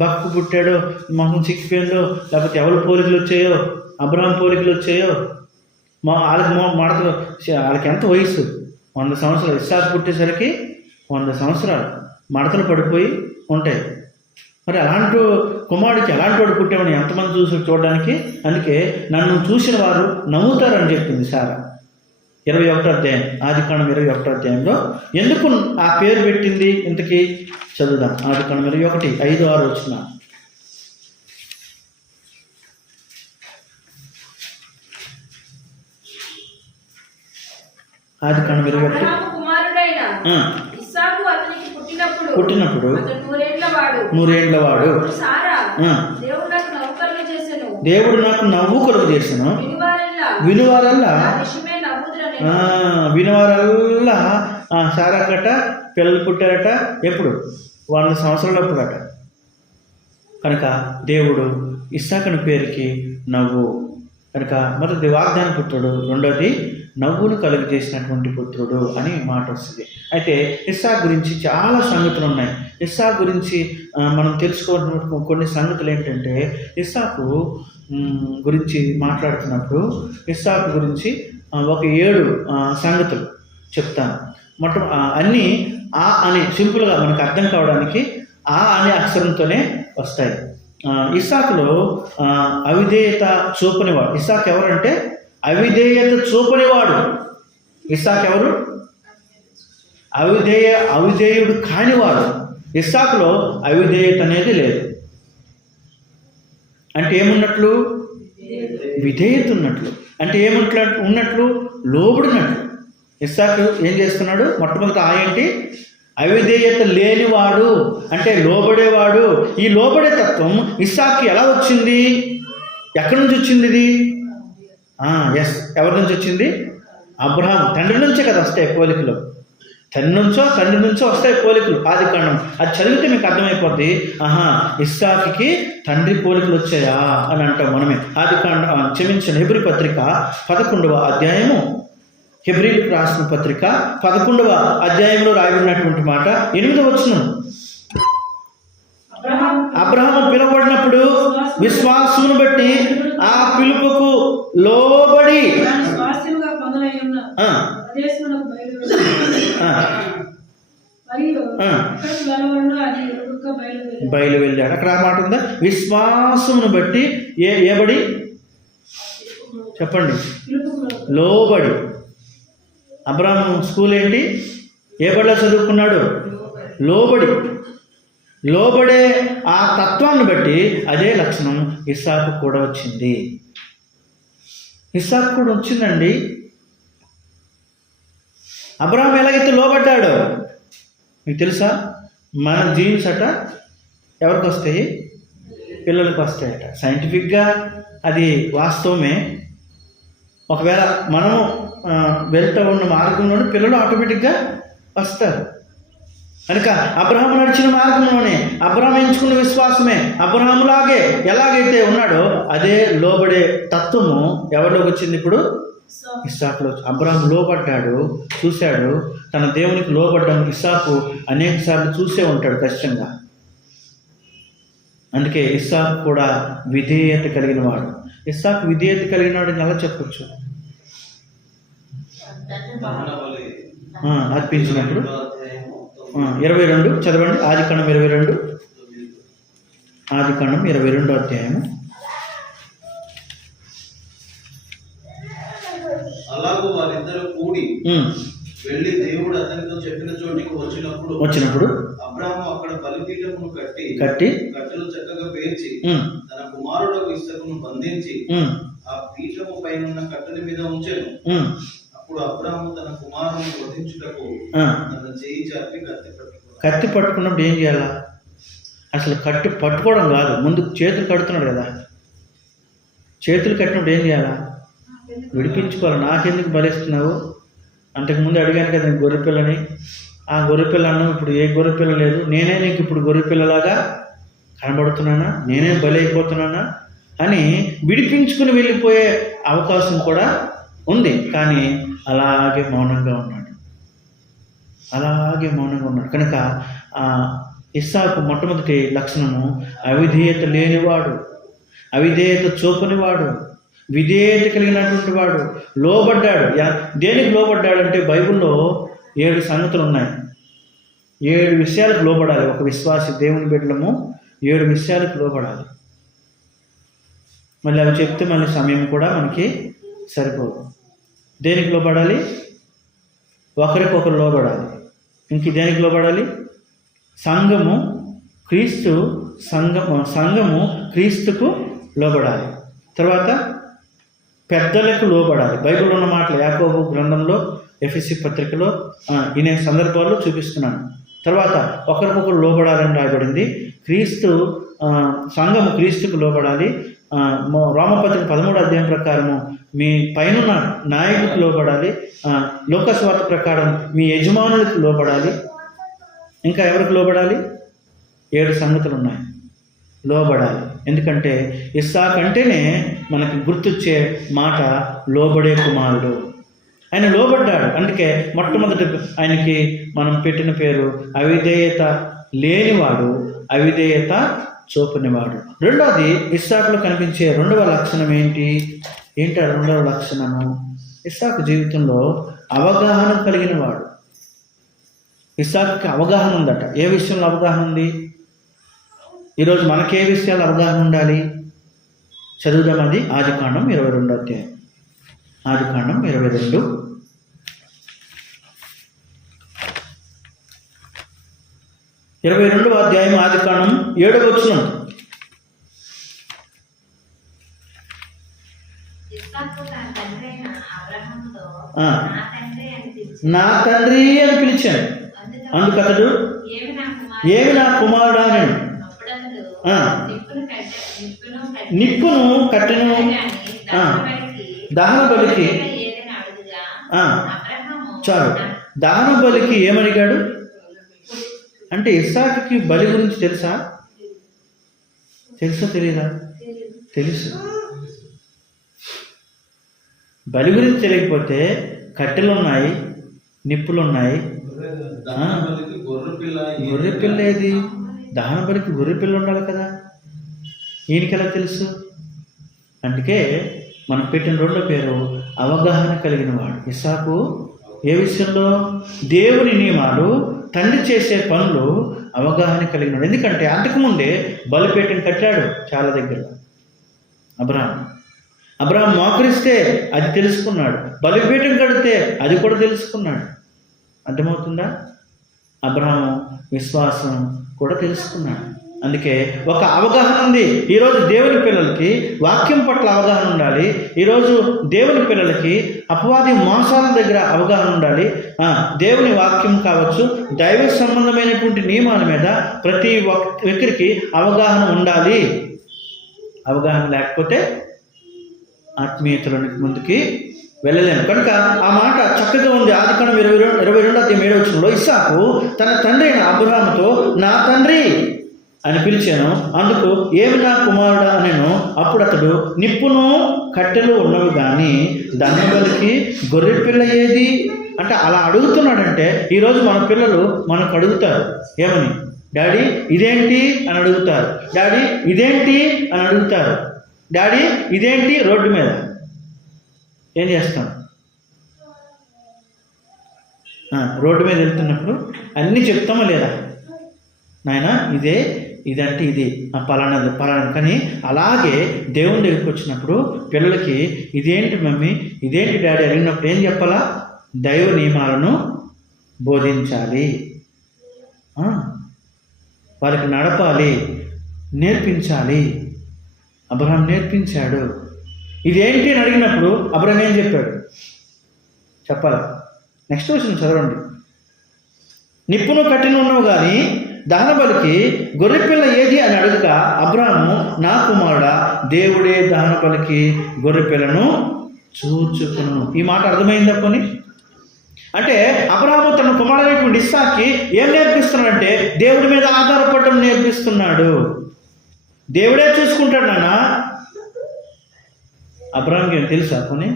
బక్కు పుట్టాడో, మొహం చిక్కిపోయిందో, లేకపోతే ఎవరి పోలికలు వచ్చాయో, అబ్రహాం పోలికలు వచ్చాయో, వాళ్ళకి ఎంత వయసు? 100 సంవత్సరాలు. ఇస్సాకు పుట్టేసరికి 100 సంవత్సరాలు మడతలు పడిపోయి ఉంటాయి. మరి అలాంటి కుమారుడికి ఎలాంటి వాడు పుట్టామని ఎంతమంది చూడడానికి? అందుకే నన్ను చూసిన వారు నవ్వుతారని చెప్పింది సారా. 21వ అధ్యాయం, ఆదికాండం 21వ అధ్యాయంలో ఎందుకు ఆ పేరు పెట్టింది ఇంతకీ చదువుదాం. ఆదికాండం 21, 5, 6 వచ్చిన. ఆదికాండం 21. పుట్టినప్పుడు 100 వాడు. దేవుడు నాకు నవ్వు కలుగు చేసాను. వినువారల్లా సారాకట పిల్లలు పుట్టారట. ఎప్పుడు? 100 సంవత్సరాలప్పుడట. కనుక దేవుడు ఇస్సాకుని పేరుకి నవ్వు. కనుక మొదటి వాగ్దాన పుత్రుడు, రెండోది నవ్వును కలుగు చేసినటువంటి పుత్రుడు అని మాట వస్తుంది. అయితే ఇస్సాకు గురించి చాలా సంగతులు ఉన్నాయి. ఇస్సాకు గురించి మనం తెలుసుకోవాల్సిన కొన్ని సంగతులు ఏంటంటే, ఇస్సాకు గురించి మాట్లాడుతున్నప్పుడు ఇస్సాకు గురించి ఒక 7 సంగతులు చెప్తాను. అన్నీ ఆ అని సింపుల్గా మనకు అర్థం కావడానికి ఆ అనే అక్షరంతోనే వస్తాయి. ఇస్సాకులో అవిధేయత చూపనివాడు. ఇస్సాకు ఎవరంటే అవిధేయత చూపనివాడు. ఇస్సాకు ఎవరు? అవిధేయుడు కానివాడు. ఇస్సాకులో అవిధేయత అనేది లేదు. అంటే ఏమున్నట్లు? విధేయత ఉన్నట్లు. అంటే ఉన్నట్లు? లోబడినట్లు. ఇస్సాకు ఏం చేస్తున్నాడు? మొట్టమొదటి ఏంటి? అవిధేయత లేనివాడు, అంటే లోబడేవాడు. ఈ లోబడే తత్వం ఇస్సాకు ఎలా వచ్చింది? ఎక్కడి నుంచి వచ్చింది ఇది? ఎవరి నుంచి వచ్చింది? అబ్రహాం తండ్రి నుంచే కదా వస్తాయి పోలికలు. తండ్రి నుంచో వస్తాయి పోలికలు. ఆదికాండం అది చదివితే మీకు అర్థమైపోద్ది. ఇస్సాకుకి తండ్రి పోలికలు వచ్చాయా అని అంటాం మనమే. ఆదికాండం క్షమించిన హెబ్రీ పత్రిక 11వ అధ్యాయము, హెబ్రీలకు రాసిన పత్రిక 11వ అధ్యాయంలో రాయబడినటువంటి మాట 8వ వచనం. అబ్రహాము పిలువబడినప్పుడు విశ్వాసమును బట్టి ఆ పిలుపుకు లోబడి బయలు వెళ్ళాడు. అక్కడ ఆ మాట ఉందా? విశ్వాసమును బట్టి ఏబడి చెప్పండి, లోబడి. అబ్రహాము స్కూల్ ఏంటి? ఏ బడిలో చదువుకున్నాడు? లోబడే ఆ తత్వాన్ని బట్టి అదే లక్షణం ఇస్సాకు కూడా వచ్చింది. ఇస్సాకు కూడా వచ్చిందండి. అబ్రహాం ఎలాగైతే లోబడ్డాడో మీకు తెలుసా? మన జీన్స్ అట ఎవరికి వస్తాయి? పిల్లలకు వస్తాయట. సైంటిఫిక్గా అది వాస్తవమే. ఒకవేళ మనం వెళ్తూ ఉన్న మార్గంలోనే పిల్లలు ఆటోమేటిక్గా వస్తారు. కనుక అబ్రహాము నడిచిన మార్గంలోనే, అబ్రహాం ఎంచుకున్న విశ్వాసమే, అబ్రహాములాగే ఎలాగైతే ఉన్నాడో అదే లోబడే తత్వము ఎవరిలోకి వచ్చింది? ఇప్పుడు ఇస్సాకులో అబ్రాహాము లోబడ్డాడు, చూశాడు. తన దేవునికి లోబడ్డం ఇస్సాకు అనేక సార్లు చూసే ఉంటాడు ఖచ్చితంగా. అందుకే ఇస్సాకు కూడా విధేయత కలిగిన వాడు. ఇస్సాకు విధేయత కలిగిన వాడిని ఎలా చెప్పొచ్చు? అర్పించినప్పుడు 22 చదవండి. ఆదికాండం 22, ఆదికాండం 22 అధ్యాయము. అలాగూ వారిద్దరు కూడి వెళ్ళి దేవుడు అతనితో చెప్పిన చోటికి వచ్చినప్పుడు అబ్రాహాము అక్కడ బలిపీఠమును కట్టి కట్టెలు చక్కగా పేర్చి తన కుమారుడకు ఇస్సాకును బంధించి ఆ పీఠము పైన కట్టెల మీద ఉంచెను. అప్పుడు అబ్రాహాము తన కుమారుని వధించుటకు తన చేయి చాపి కత్తి పట్టుకున్నప్పుడు ఏం చేయాలా? అసలు కత్తి పట్టుకోవడం కాదు, ముందు చేతులు కడుతున్నాడు కదా. చేతులు కట్టినప్పుడు ఏం చేయాలా? విడిపించుకోవాలి. నాకెందుకు బలిస్తున్నావు? అంతకుముందు అడిగాను కదా నేను గొర్రెపిల్లని. ఆ గొర్రెపిల్ల అన్నావు, ఇప్పుడు ఏ గొర్రెపిల్ల లేదు. నేనే నీకు ఇప్పుడు గొర్రెపిల్లలాగా కనబడుతున్నానా? నేనే బలి అయిపోతున్నానా అని విడిపించుకుని వెళ్ళిపోయే అవకాశం కూడా ఉంది. కానీ అలాగే మౌనంగా ఉన్నాడు, అలాగే మౌనంగా ఉన్నాడు. కనుక ఇస్సాకు మొట్టమొదటి లక్షణము అవిధేయత లేనివాడు, అవిధేయత చూపనివాడు, విధేయత కలిగినటువంటి వాడు. లోబడ్డాడు. దేనికి లోబడ్డాడంటే బైబిల్లో 7 సంగతులు ఉన్నాయి. 7 విషయాలకు లోబడాలి. ఒక విశ్వాసి దేవుని బిడ్డలము 7 విషయాలకు లోబడాలి. మళ్ళీ అవి చెప్తే మళ్ళీ సమయం కూడా మనకి సరిపోదు. దేనికి లోబడాలి? ఒకరికొకరు లోబడాలి. ఇంక దేనికి లోబడాలి? సంఘము క్రీస్తుకు లోబడాలి. తర్వాత పెద్దలకు లోబడాలి. బైబిల్లో ఉన్న మాటలు యాకోబు గ్రంథంలో, ఎఫెసీ పత్రికలో ఇనే సందర్భాల్లో చూపిస్తున్నాను. తర్వాత ఒకరికొకరు లోబడాలని రాయబడింది. సంఘము క్రీస్తుకు లోబడాలి. రోమపత్రిక 13వ అధ్యాయం ప్రకారము మీ పైన నాయకులకు లోబడాలి. లోకస్వార్త ప్రకారం మీ యజమానులకు లోబడాలి. ఇంకా ఎవరికి లోబడాలి? 7 సంగతులు ఉన్నాయి. లోబడాలి. ఎందుకంటే ఇస్సాకు అంటేనే మనకి గుర్తొచ్చే మాట లోబడే కుమారుడు. ఆయన లోబడ్డాడు. అందుకే మొట్టమొదటి ఆయనకి మనం పెట్టిన పేరు అవిధేయత లేనివాడు, అవిధేయత చూపనివాడు. రెండవది ఇస్సాకులో కనిపించే రెండవ లక్షణం ఏంటి? ఆ రెండవ లక్షణము? ఇస్సాకు జీవితంలో అవగాహన కలిగిన వాడు. ఇస్సాకుకి అవగాహన ఉందట. ఏ విషయంలో అవగాహన ఉంది? ఈరోజు మనకే విషయాలు అవగాహన ఉండాలి. చదువుదాం. అది ఆదికాండం 22 అధ్యాయం. ఆదికాండం 22 22వ అధ్యాయం ఆదికాండం 7వ వచనం. నా తండ్రి అని పిలిచాను. అందుకు అతడు ఏమి నా కుమారుడా అని నిప్పును కట్టెను దహన బలికి చాలు. దహన బలికి ఏమడిగాడు అంటే ఇస్సాకుకి బలి గురించి తెలుసా తెలీదా? తెలుసు. బలి గురించి తెలియకపోతే కట్టెలు ఉన్నాయి, నిప్పులు ఉన్నాయి. గొర్రెపిల్ల ఏది? దహన బలికి గొర్రెపిల్ల ఉండాలి కదా. ఈయనకి ఎలా తెలుసు? అందుకే మనం పెట్టిన రెండో పేరు అవగాహన కలిగిన వాడు. ఇస్సాకు ఏ విషయంలో? దేవుని నియమాలు, తండ్రి చేసే పనులు అవగాహన కలిగిన వాడు. ఎందుకంటే అంతకుముందే బలిపీఠం కట్టాడు చాలా దగ్గర. అబ్రాహాం మోకరిస్తే అది తెలుసుకున్నాడు, బలిపీఠం కడితే అది కూడా తెలుసుకున్నాడు. అర్థమవుతుందా? అబ్రాహాము విశ్వాసం కూడా తెలుసుకున్నాడు. అందుకే ఒక అవగాహన ఉంది. ఈరోజు దేవుని పిల్లలకి వాక్యం పట్ల అవగాహన ఉండాలి. ఈరోజు దేవుని పిల్లలకి అపవాది మోసాల దగ్గర అవగాహన ఉండాలి. దేవుని వాక్యం కావచ్చు, దైవ సంబంధమైనటువంటి నియమాల మీద ప్రతి వ్యక్తికి అవగాహన ఉండాలి. అవగాహన లేకపోతే ఆత్మీయతలోనికి ముందుకి వెళ్ళలేము. కనుక ఆ మాట చక్కగా ఉంది. ఆదికాండం 22 అధ్యాయం 7వ వచనంలో ఇస్సాకు తన తండ్రి అయిన అబ్రాహాముతో నా తండ్రి అని పిలిచాను. అందుకు ఏమి నా కుమారుడా అనేను. అప్పుడు అతడు నిప్పును కట్టెలు ఉన్నవి కానీ దహనబలికి గొర్రె పిల్ల ఏది అంటే అలా అడుగుతున్నాడంటే ఈరోజు మన పిల్లలు మనకు అడుగుతారు ఏమని, డాడీ ఇదేంటి అని అడుగుతారు, డాడీ ఇదేంటి అని అడుగుతారు, డాడీ ఇదేంటి రోడ్డు మీద. ఏం చేస్తాం? రోడ్డు మీద వెళ్తున్నప్పుడు అన్నీ చెప్తామా లేదా, నాయన ఇదంటే ఇది పలానాది పలానా. కానీ అలాగే దేవుని దగ్గరికి వచ్చినప్పుడు పిల్లలకి ఇదేంటి మమ్మీ ఇదేంటి డాడీ అడిగినప్పుడు ఏం చెప్పాలా? దైవ నియమాలను బోధించాలి, వారికి నడపాలి, నేర్పించాలి. అబ్రహాం నేర్పించాడు. ఇదేంటి అని అడిగినప్పుడు అబ్రహాం ఏం చెప్పాడు చెప్పాలా? నెక్స్ట్ క్వశ్చన్ చదవండి. నిప్పును కట్టిన ఉన్నావు కానీ దహనబలికి గొర్రెపిల్ల ఏది అని అడుగుగా అబ్రహాము నా కుమారుడా దేవుడే దహనబలికి గొర్రెపిల్లను చూచుకును. ఈ మాట అర్థమైందా? కొని అంటే అబ్రహాము తన కుమారుడైనటువంటి ఇస్సాకి ఏం నేర్పిస్తున్నాడంటే దేవుడి మీద ఆధారపడటం నేర్పిస్తున్నాడు. దేవుడే చూసుకుంటాడు నాన్న. అబ్రహాంకి ఏం తెలుసా? కొని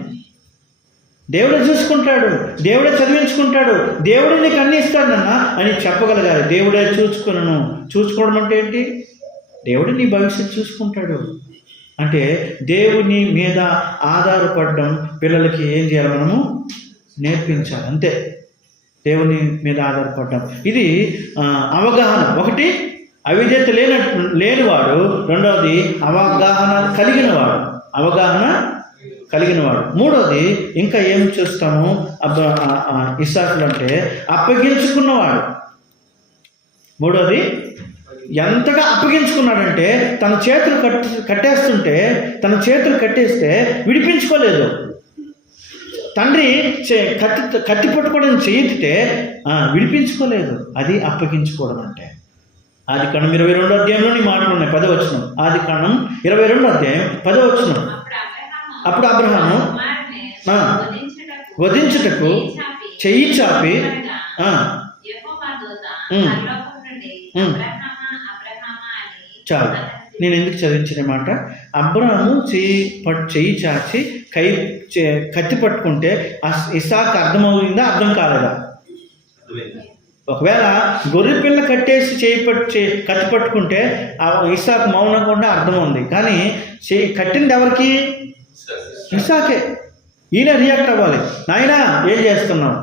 దేవుడే చూసుకుంటాడు, దేవుడే చదివించుకుంటాడు, దేవుడే నీకు అన్నీ ఇస్తాడు నాన్న అని చెప్పగలగాలి. దేవుడే చూసుకోవడం అంటే ఏంటి? దేవుడే నీ భవిష్యత్తు చూసుకుంటాడు అంటే దేవుని మీద ఆధారపడడం పిల్లలకి ఏం చేయాలి? మనము నేర్పించాలి. అంతే, దేవుని మీద ఆధారపడడం. ఇది అవగాహన. ఒకటి అవిధేయత లేనివాడు, రెండవది అవగాహన కలిగినవాడు, మూడోది ఇంకా ఏం చూస్తాము ఇస్సాకులు అంటే అప్పగించుకున్నవాడు. మూడోది ఎంతగా అప్పగించుకున్నాడంటే తన చేతులు కట్టేస్తే విడిపించుకోలేదు. తండ్రి కత్తి పట్టుకోవడం చేయితే విడిపించుకోలేదు. అది అప్పగించుకోవడం అంటే. ఆదికాండం 22వ అధ్యాయంలోని మాటలు ఉన్నాయి. 10వ వచనం. ఆదికాండం 22వ అధ్యాయం 10వ వచనం. అప్పుడు అబ్రహాము వధించుటకు చెయ్యి చాపి చాలు. నేను ఎందుకు చదివించిన మాట? అబ్రహాము చెయ్యి చాచి కత్తి పట్టుకుంటే ఇస్సాకు అర్థమవుతుందా, అర్థం కాలేదా? ఒకవేళ గొర్రె పిల్ల కట్టేసి కత్తి పట్టుకుంటే ఇస్సాకు మౌనంగా ఉండే అర్థం ఉంది. కానీ కట్టింది ఎవరికి? ఇస్సాకే. ఈయన రియాక్ట్ అవ్వాలి. నాయనా ఏం చేస్తున్నావు?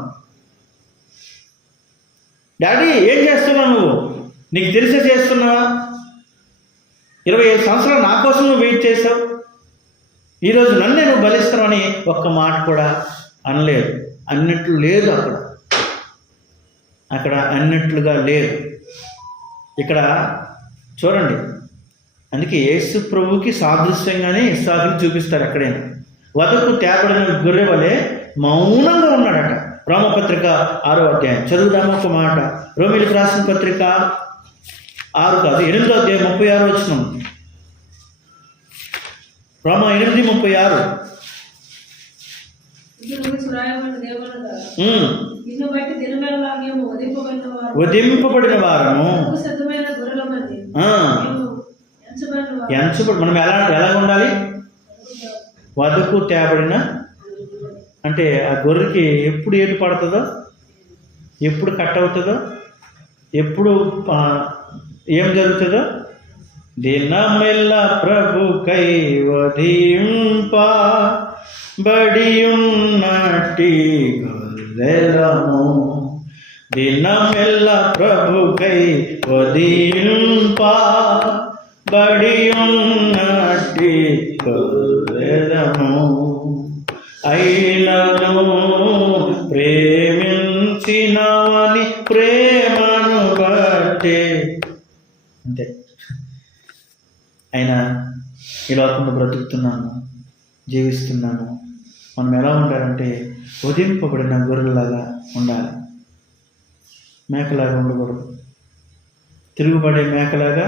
డాడీ ఏం చేస్తున్నావు? నువ్వు నీకు తెలిసే చేస్తున్నావా? 25 సంవత్సరాలు నా కోసం నువ్వు వెయిట్ చేసావు, ఈరోజు నన్నే నువ్వు బలిస్తావని ఒక్క మాట కూడా అనలేదు. అన్నట్లు లేదు అక్కడ అన్నట్లుగా లేదు. ఇక్కడ చూడండి, అందుకే యేసు ప్రభువుకి సాదృశ్యంగానే ఇస్సాకుని చూపిస్తారు. ఎక్కడైనా వదకు తేబడిన గొర్రె వలె మౌనంగా ఉన్నాడట. రోమపత్రిక 6వ అధ్యాయం చదువుదాము ఒక మాట. రోమిలకు రాసిన పత్రిక 8వ అధ్యాయం 36 వచనం. రోమ 8:36. వధింపబడిన వారము మనం ఎలా ఉండాలి? వదకు తేబడిన అంటే ఆ గొర్రెకి ఎప్పుడు ఏటు పడుతుందో, ఎప్పుడు కట్ అవుతుందో, ఎప్పుడు ఏం జరుగుతుందో, దినమెల్ల ప్రభుకై వధింపబడియున్నట్టి గొర్రెలము, దినమెల్ల ప్రభుకై వధింపబడియున్నట్టి గొర్రెలము, అయినను ప్రేమించినవని ప్రేమను బట్టే. అంతే. అయినా ఈ లోకంలో బ్రతుకుతున్నాను, జీవిస్తున్నాను. మనం ఎలా ఉండాలంటే వధింపబడిన గొర్రెలాగా ఉండాలి. మేకలాగా ఉండకూడదు, తిరుగుబడే మేకలాగా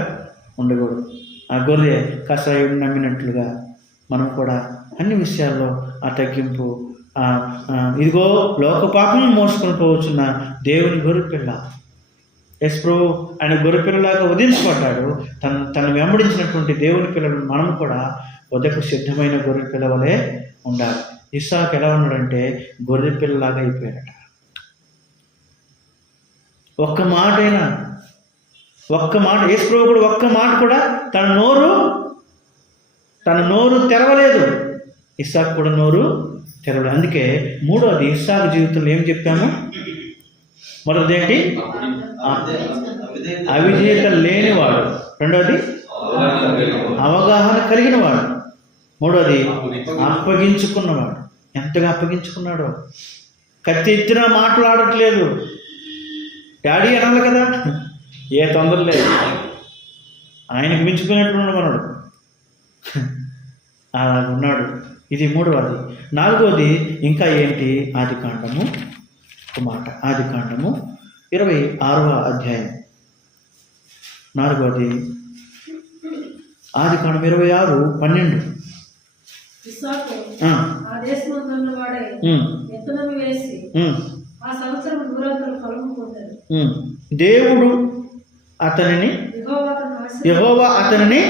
ఉండకూడదు. ఆ గొర్రె కషాయం నమ్మినట్లుగా మనం కూడా అన్ని విషయాల్లో ఆ తగ్గింపు, ఇదిగో లోక పాపం మోసుకొని పోవచ్చున్న దేవుని గొర్రె పిల్ల. యేసు ప్రభు ఆయన గొర్రెపిల్లలాగా వధించబడ్డాడు. తను వెంబడించినటువంటి దేవుని పిల్లలు మనం కూడా వదకు సిద్ధమైన గొర్రెపిల్ల వలె ఉండాలి. ఇస్సాకు ఎలా ఉన్నాడంటే గొర్రెపిల్లలాగా అయిపోయాడట. ఒక్క మాట యేసు ప్రభు కూడా ఒక్క మాట కూడా తన నోరు తెరవలేదు. ఇస్సాకు కూడా నోరు తెరవలేదు. అందుకే మూడోది ఇస్సాకు జీవితంలో ఏం చెప్పాము? మొదటిది ఏంటి? అవిధేయత లేనివాడు. రెండోది అవగాహన కలిగిన వాడు. మూడోది అప్పగించుకున్నవాడు. ఎంతగా అప్పగించుకున్నాడో, కత్తి ఎత్తినా మాట్లాడట్లేదు. డాడీ అనాలి కదా, ఏ తొందర లేదు. ఆయనకు మించుకునేటువంటి మనడు అలా ఉన్నాడు. ఇది మూడవది. నాలుగోది ఇంకా ఏంటి? ఆదికాండము ఒక మాట. ఆదికాండము 26వ అధ్యాయం. నాలుగోది ఆదికాండం 26:12. ఇస్సాకు ఆ దేశమందున్న వాడే విత్తనము వేసి ఆ సంవత్సరం నూరంతల ఫలము పొందాడు. దేవుడు అతనిని, యెహోవా అతనిని,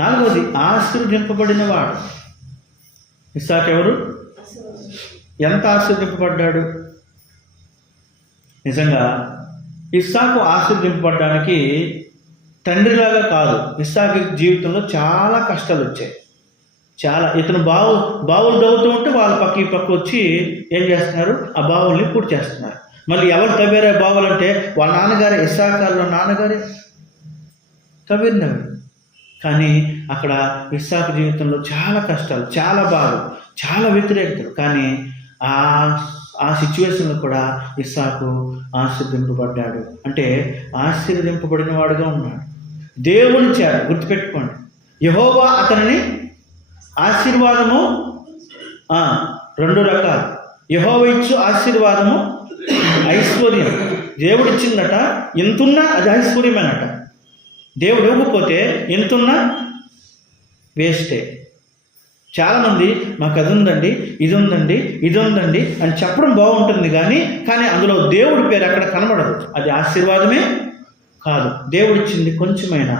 నాలుగవది ఆశీర్వదింపబడిన వాడు. ఇస్సాకు ఎవరు? ఎంత ఆశీర్వదింపబడ్డాడు? నిజంగా ఇస్సాకు ఆశీర్వదింపబడడానికి తండ్రిలాగా కాదు. ఇస్సాకు జీవితంలో చాలా కష్టాలు వచ్చాయి. చాలా. ఇతను బావులు దవ్వుతూ ఉంటే వాళ్ళ ఈ పక్క వచ్చి ఏం చేస్తున్నారు? ఆ బావుల్ని పూర్తి చేస్తున్నారు. మళ్ళీ ఎవరు తవ్వారే బావులు అంటే వాళ్ళ నాన్నగారే, ఇస్సాకు నాన్నగారే తవ్వినవి. కానీ అక్కడ ఇస్సాకు జీవితంలో చాలా కష్టాలు, చాలా బాధలు, చాలా వ్యతిరేకతలు. కానీ ఆ సిచ్యువేషన్లో కూడా ఇస్సాకు ఆశీర్వదింపబడ్డాడు. అంటే ఆశీర్వదింపబడిన వాడుగా ఉన్నాడు. దేవుని చేత గుర్తుపెట్టుకోండి, యెహోవా అతనిని ఆశీర్వాదము రెండు రకాలు. యెహోవా ఇచ్చు ఆశీర్వాదము ఐశ్వర్యం. దేవుడు ఇచ్చిందట, ఎంతున్నా అది ఐశ్వర్యమేనట. దేవుడు ఇవ్వకపోతే ఎంతున్నా వేస్టే. చాలామంది మాకు అది ఉందండి, ఇది ఉందండి, ఇది ఉందండి అని చెప్పడం బాగుంటుంది, కానీ అందులో దేవుడి పేరు అక్కడ కనబడదు. అది ఆశీర్వాదమే కాదు. దేవుడిచ్చింది కొంచెమైనా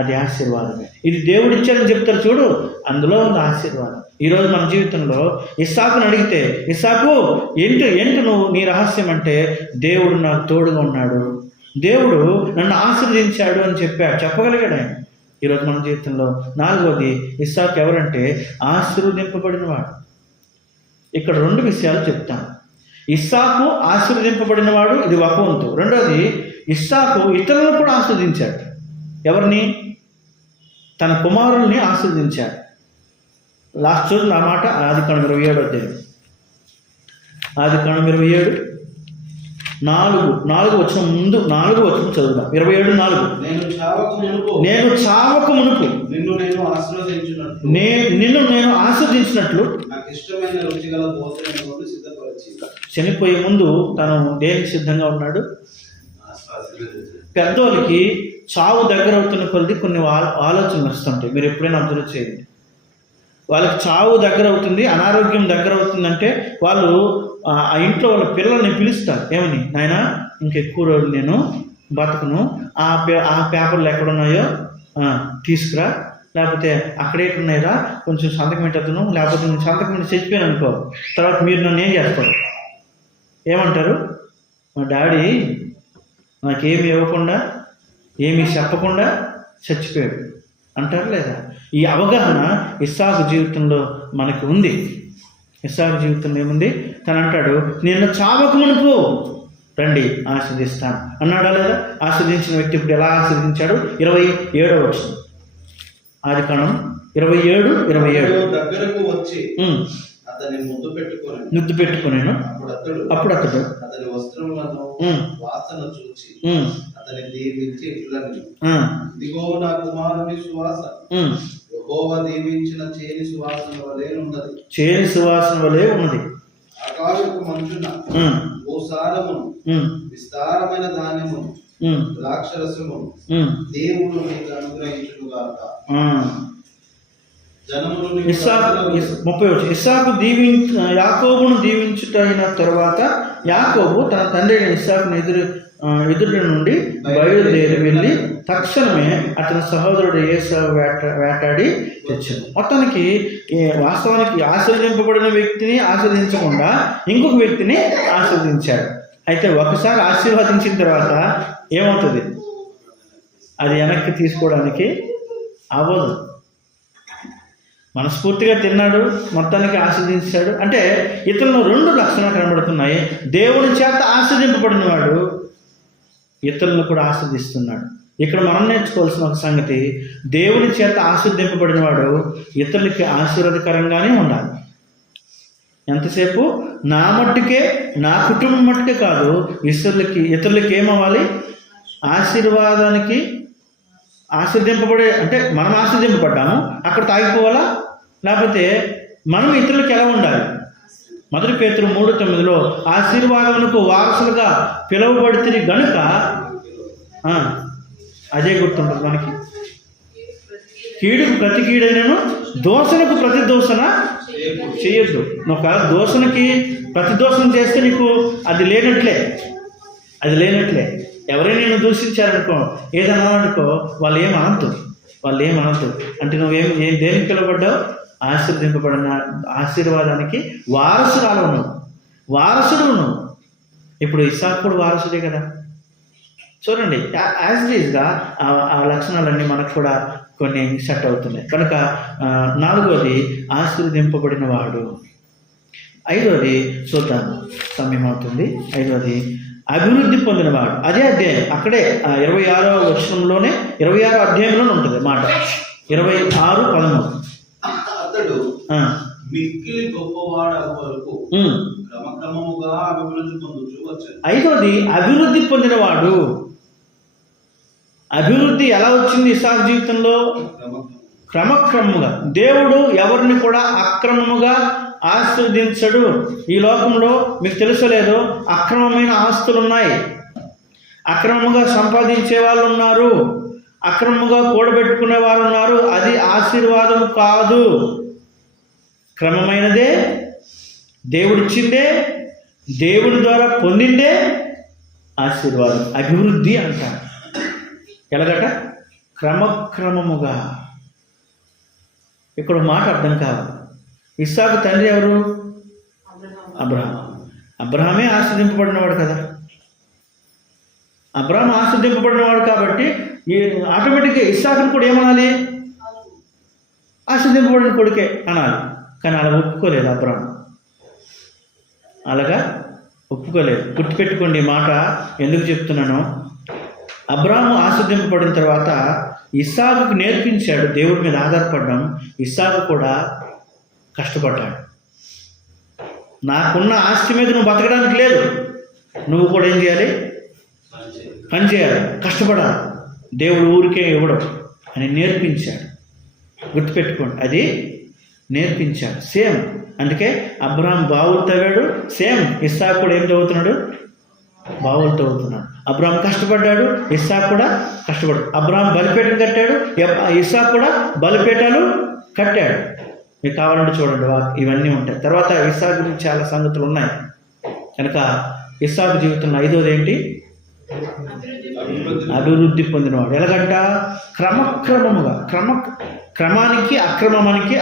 అది ఆశీర్వాదమే. ఇది దేవుడిచ్చాడని చెప్తారు చూడు, అందులో ఉంది ఆశీర్వాదం. ఈరోజు మన జీవితంలో ఇస్సాకుని అడిగితే, ఇస్సాకు ఏంటి నువ్వు నీ రహస్యం అంటే, దేవుడు నాకు తోడుగా ఉన్నాడు, దేవుడు నన్ను ఆశీర్వదించాడు అని చెప్పగలిగాడు ఆయన. ఈరోజు మన జీవితంలో నాలుగోది ఇస్సాకు ఎవరంటే ఆశీర్వదింపబడినవాడు. ఇక్కడ రెండు విషయాలు చెప్తాను. ఇస్సాకు ఆశీర్వదింపబడినవాడు, ఇది ఒక వంతు. రెండోది ఇస్సాకు ఇతరులను కూడా ఆశీర్వదించాడు. ఎవరిని? తన కుమారుల్ని ఆశీర్వదించాడు. లాస్ట్ రోజు నా మాట ఆదికాండం 27వ అధ్యాయం. ఆదికాండం 27 4 వచ్చిన ముందు 4 వచ్చిన చదువుదాం. 27:4. నేను చావక మునుపు నిన్ను నేను ఆస్వాదించినట్లు నాకు ఇష్టమైన రుచిగల భోజనమును సిద్ధపరిచి. చనిపోయే ముందు తను దేనికి సిద్ధంగా ఉన్నాడు? పెద్దోళ్ళకి చావు దగ్గర అవుతున్న కొద్ది కొన్ని ఆలోచనలు వస్తుంటాయి. మీరు ఎప్పుడైనా అబ్జర్వ్ చేయండి. వాళ్ళకి చావు దగ్గర అవుతుంది, అనారోగ్యం దగ్గర అవుతుందంటే వాళ్ళు ఆ ఇంట్లో వాళ్ళ పిల్లల్ని పిలుస్తారు. ఏమని? నాయనా ఇంకెక్కువ రోజులు నేను బతకను, ఆ పేపర్లు ఎక్కడున్నాయో తీసుకురా, లేకపోతే అక్కడేటున్నాయిరా కొంచెం సంతకం పెట్టద్దును, లేకపోతే నేను సంతకం పెట్టి చచ్చిపోయాను అనుకో, తర్వాత మీరు నన్ను ఏం చేస్తారు? ఏమంటారు? మా డాడీ నాకేమి ఇవ్వకుండా, ఏమీ చెప్పకుండా చచ్చిపోయాడు అంటారు లేదా? ఈ అవగాహన ఇస్సాకు జీవితంలో మనకు ఉంది. ఇస్సాకు జీవితంలో ఏముంది? తను అంటాడు, నేను చావక మునుపు రండి ఆశీర్దిస్తాను అన్నాడా లేదా? ఆశీర్దించిన వ్యక్తి ఇప్పుడు ఎలా ఆశీర్దించాడు? 27వ వచనం. ఆదికాండం 27:27. దగ్గరకు వచ్చి అతన్ని ముద్దు పెట్టుకునేను. అప్పుడు అతడు అతని వస్త్రములను వాసన చూచి అతని దీవించి ఇట్లని, ఇదిగో నా కుమారుని సువాసన యెహోవా దీవించిన చేని సువాసన వలె ఉన్నది. ఆకాశపు మంచున భూసారమును విస్తారమైన ధాన్యమును ద్రాక్షరసమును దేవుడు నీకు అనుగ్రహించుగాక. 30 ఇస్సాకు యాకోబును దీవించుటైన తరువాత యాకోబు తన తండ్రి అయిన ఇస్సాకును ఎదుటి నుండి బయలుదేరి వెళ్ళి తక్షణమే అతని సహోదరుడు ఏసావు వేటాడి తెచ్చాడు. మొత్తానికి వాస్తవానికి ఆశీర్వదింపబడిన వ్యక్తిని ఆశీర్వదించకుండా ఇంకొక వ్యక్తిని ఆశీర్వదించాడు. అయితే ఒకసారి ఆశీర్వదించిన తర్వాత ఏమవుతుంది? అది వెనక్కి తీసుకోవడానికి అవ్వదు. మనస్ఫూర్తిగా తిన్నాడు, మొత్తానికి ఆస్వాదించాడు. అంటే ఇతరులు రెండు లక్షణాలు కనబడుతున్నాయి. దేవుని చేత ఆస్వాదింపబడిన వాడు ఇతరులను కూడా ఆస్వాదిస్తున్నాడు. ఇక్కడ మనం నేర్చుకోవాల్సిన ఒక సంగతి, దేవుని చేత ఆస్వాదింపబడిన వాడు ఇతరులకి ఆశీర్వాదకరంగానే ఉండాలి. ఎంతసేపు నా మట్టుకే, నా కుటుంబం మట్టుకే కాదు, ఇతరులకి ఏమవ్వాలి? ఆశీర్వాదానికి ఆశీర్దింపబడే, అంటే మనం ఆశీర్దింపబడ్డాము అక్కడ తాగిపోవాలా? లేకపోతే మనం ఇతరులకు ఎలా ఉండాలి? 1 పేతురు 3:9 ఆశీర్వాదములకు వారసులుగా పిలువబడితే గనుక అదే గుర్తుంటుంది మనకి. కీడుకు ప్రతి కీడైనను దోషణకు ప్రతి దోషణ చేయొద్దు. ఒక దోషణకి ప్రతి దోషణ చేస్తే నీకు అది లేనట్లే. ఎవరైనా నేను దూషించారనుకో, ఏదన్నా అనుకో, వాళ్ళు ఏమనద్దు. అంటే నువ్వేం దేనికి పిలువబడ్డావు? ఆశీర్వదింపబడిన ఆశీర్వాదానికి వారసుడు నువ్వు. ఇప్పుడు ఇస్సాకు కూడా వారసుడే కదా. చూడండి, యాజ్ ఇట్ ఈజ్గా ఆ లక్షణాలన్నీ మనకు కూడా కొన్ని సెట్ అవుతున్నాయి. కనుక 4వది ఆశీర్వదింపబడిన వాడు. 5వది చూద్దాం, సమయం అవుతుంది. 5వది అభివృద్ధి పొందినవాడు. అదే అధ్యాయం, అక్కడే 26వ వచనంలోనే 26వ అధ్యాయంలోనే ఉంటుంది మాట. 26:13 అతడు మిక్కిలి గొప్పవాడు వరకు క్రమక్రమముగా అభివృద్ధి పొందుతూ వచ్చాడు. 5వది అభివృద్ధి పొందినవాడు. అభివృద్ధి ఎలా వచ్చింది ఇస్సాకు జీవితంలో? క్రమక్రమంగా. దేవుడు ఎవరిని కూడా అక్రమముగా ఆస్వాదించడు. ఈ లోకంలో మీకు తెలుసలేదో, అక్రమమైన ఆస్తులు ఉన్నాయి, అక్రమంగా సంపాదించే వాళ్ళు ఉన్నారు, అక్రమంగా కూడబెట్టుకునే వాళ్ళు ఉన్నారు. అది ఆశీర్వాదం కాదు. క్రమమైనదే, దేవుడిచ్చిందే, దేవుని ద్వారా పొందిందే ఆశీర్వాదం. అభివృద్ధి అంటారు. ఎలాగట? క్రమక్రమముగా. ఇక్కడ మాట అర్థం కావాలి. ఇస్సాకు తండ్రి ఎవరు? అబ్రహామే ఆశీర్వదింపబడినవాడు కదా. అబ్రహాం ఆశీర్వదింపబడినవాడు కాబట్టి ఆటోమేటిక్గా ఇస్సాకుని కూడా ఏమనాలి? ఆశీర్వదింపబడిన కొడుకే అనాలి. కానీ అలా ఒప్పుకోలేదు అబ్రహాం. అలాగా ఒప్పుకోలేదు. గుర్తుపెట్టుకోండి ఈ మాట ఎందుకు చెప్తున్నానో. అబ్రహాము ఆశీర్వదింపబడిన తర్వాత ఇస్సాకుకి నేర్పించాడు దేవుడి మీద ఆధారపడడం. ఇస్సాకు కూడా కష్టపడ్డాడు. నాకున్న ఆస్తి మీద నువ్వు బతకడానికి లేదు, నువ్వు కూడా ఏం చేయాలి? పని చేయాలి, కష్టపడాలి. దేవుడు ఊరికే ఇవ్వడం అని నేర్పించాడు. గుర్తుపెట్టుకోండి, అది నేర్పించాడు. సేమ్ అందుకే అబ్రహాం బావులు తవ్వాడు, సేమ్ ఇస్సాకు కూడా ఏం చదువుతున్నాడు? బావులు తవ్వుతున్నాడు. అబ్రహాం కష్టపడ్డాడు, ఇస్సాకు కూడా కష్టపడ్డాడు. అబ్రహాం బలిపీఠం కట్టాడు, ఇస్సాకు కూడా బలిపీఠాలు కట్టాడు. మీకు కావాలంటే చూడండి, ఇవన్నీ ఉంటాయి. తర్వాత ఇస్సాకు గురించి చాలా సంగతులు ఉన్నాయి. కనుక ఇస్సాకు జీవితంలో 5వది ఏంటి? అభివృద్ధి పొందినవాడు. ఎలాగంట? క్రమక్రమముగా. క్రమానికి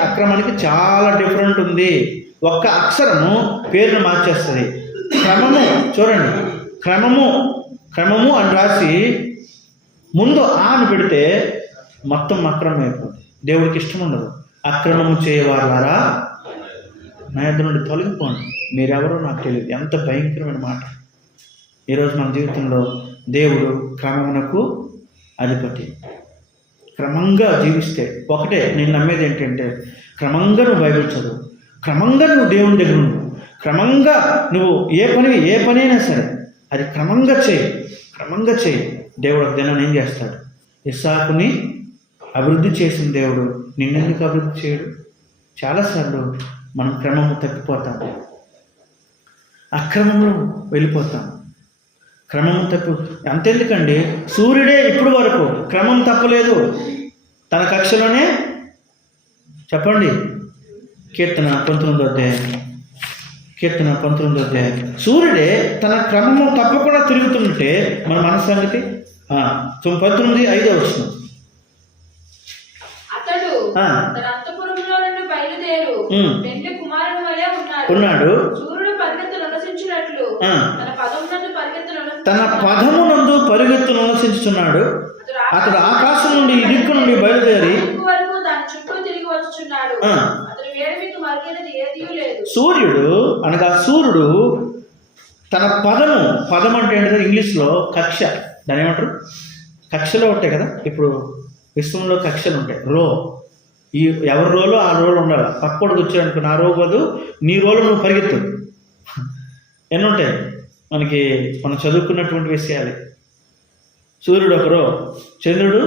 అక్రమానికి చాలా డిఫరెంట్ ఉంది. ఒక్క అక్షరము పేరును మార్చేస్తుంది. క్రమము చూడండి, క్రమము అని రాసి ముందు అని పెడితే మొత్తం అక్రమం అయిపోతుంది. దేవుడికి ఇష్టం ఉండదు. అక్రమము చేయవారులారా నా యొద్ద నుండి తొలగిపోండి, మీరెవరో నాకు తెలియదు. ఎంత భయంకరమైన మాట. ఈరోజు మన జీవితంలో దేవుడు క్రమమునకు అధిపతి. క్రమంగా జీవిస్తే ఒకటే నేను నమ్మేది ఏంటంటే, క్రమంగా నువ్వు బైబిల్ చదువు, క్రమంగా నువ్వు దేవుని దగ్గర ఉండు, క్రమంగా నువ్వు ఏ పని అయినా సరే అది క్రమంగా చేయి. దేవుడు ఒక దినాన్ని ఏం చేస్తాడు? ఇస్సాకుని అభివృద్ధి చేసిన దేవుడు నిన్నెందుకు అభివృద్ధి చేయడు? చాలాసార్లు మనం క్రమము తప్పిపోతాం, అక్రమంలో వెళ్ళిపోతాం. క్రమం అంతెందుకండి, సూర్యుడే ఇప్పుడు వరకు క్రమం తప్పలేదు. తన కక్షలోనే చెప్పండి, కీర్తన 19వ అధ్యాయం, కీర్తన 19వ అధ్యాయం. సూర్యుడే తన క్రమము తప్పకుండా తిరుగుతుంటే మన మనసు సంగతి 19:5 వచనం. అతడు తన అంతఃపురములో నుండి బయలుదేరు పెండ్లి కుమారుని వలె ఉన్నాడు. సూర్యుడు పరిగెత్తును ఉల్లసించినట్లు తన పదమునందు పరిగెత్తును ఉల్లసించుచున్నాడు. అతడు ఆకాశం నుండి ఈ దిక్కు నుండి బయలుదేరి సూర్యుడు అనగా సూర్యుడు తన పదం అంటే ఏంటంటే ఇంగ్లీష్లో కక్ష, దాని ఏమంటారు, కక్షలో ఉంటాయి కదా. ఇప్పుడు విశ్వంలో కక్షలు ఉంటాయి, రో. ఈ ఎవరి రోలో ఆ రోలు ఉండాలి. పక్కోడికి వచ్చాడనుకో నా రో కాదు, నీ రోలు నువ్వు పరిగెత్తు. ఎన్ని ఉంటాయి మనకి, మనం చదువుకున్నటువంటి విషయాలు. సూర్యుడు ఒక రో, చంద్రుడు,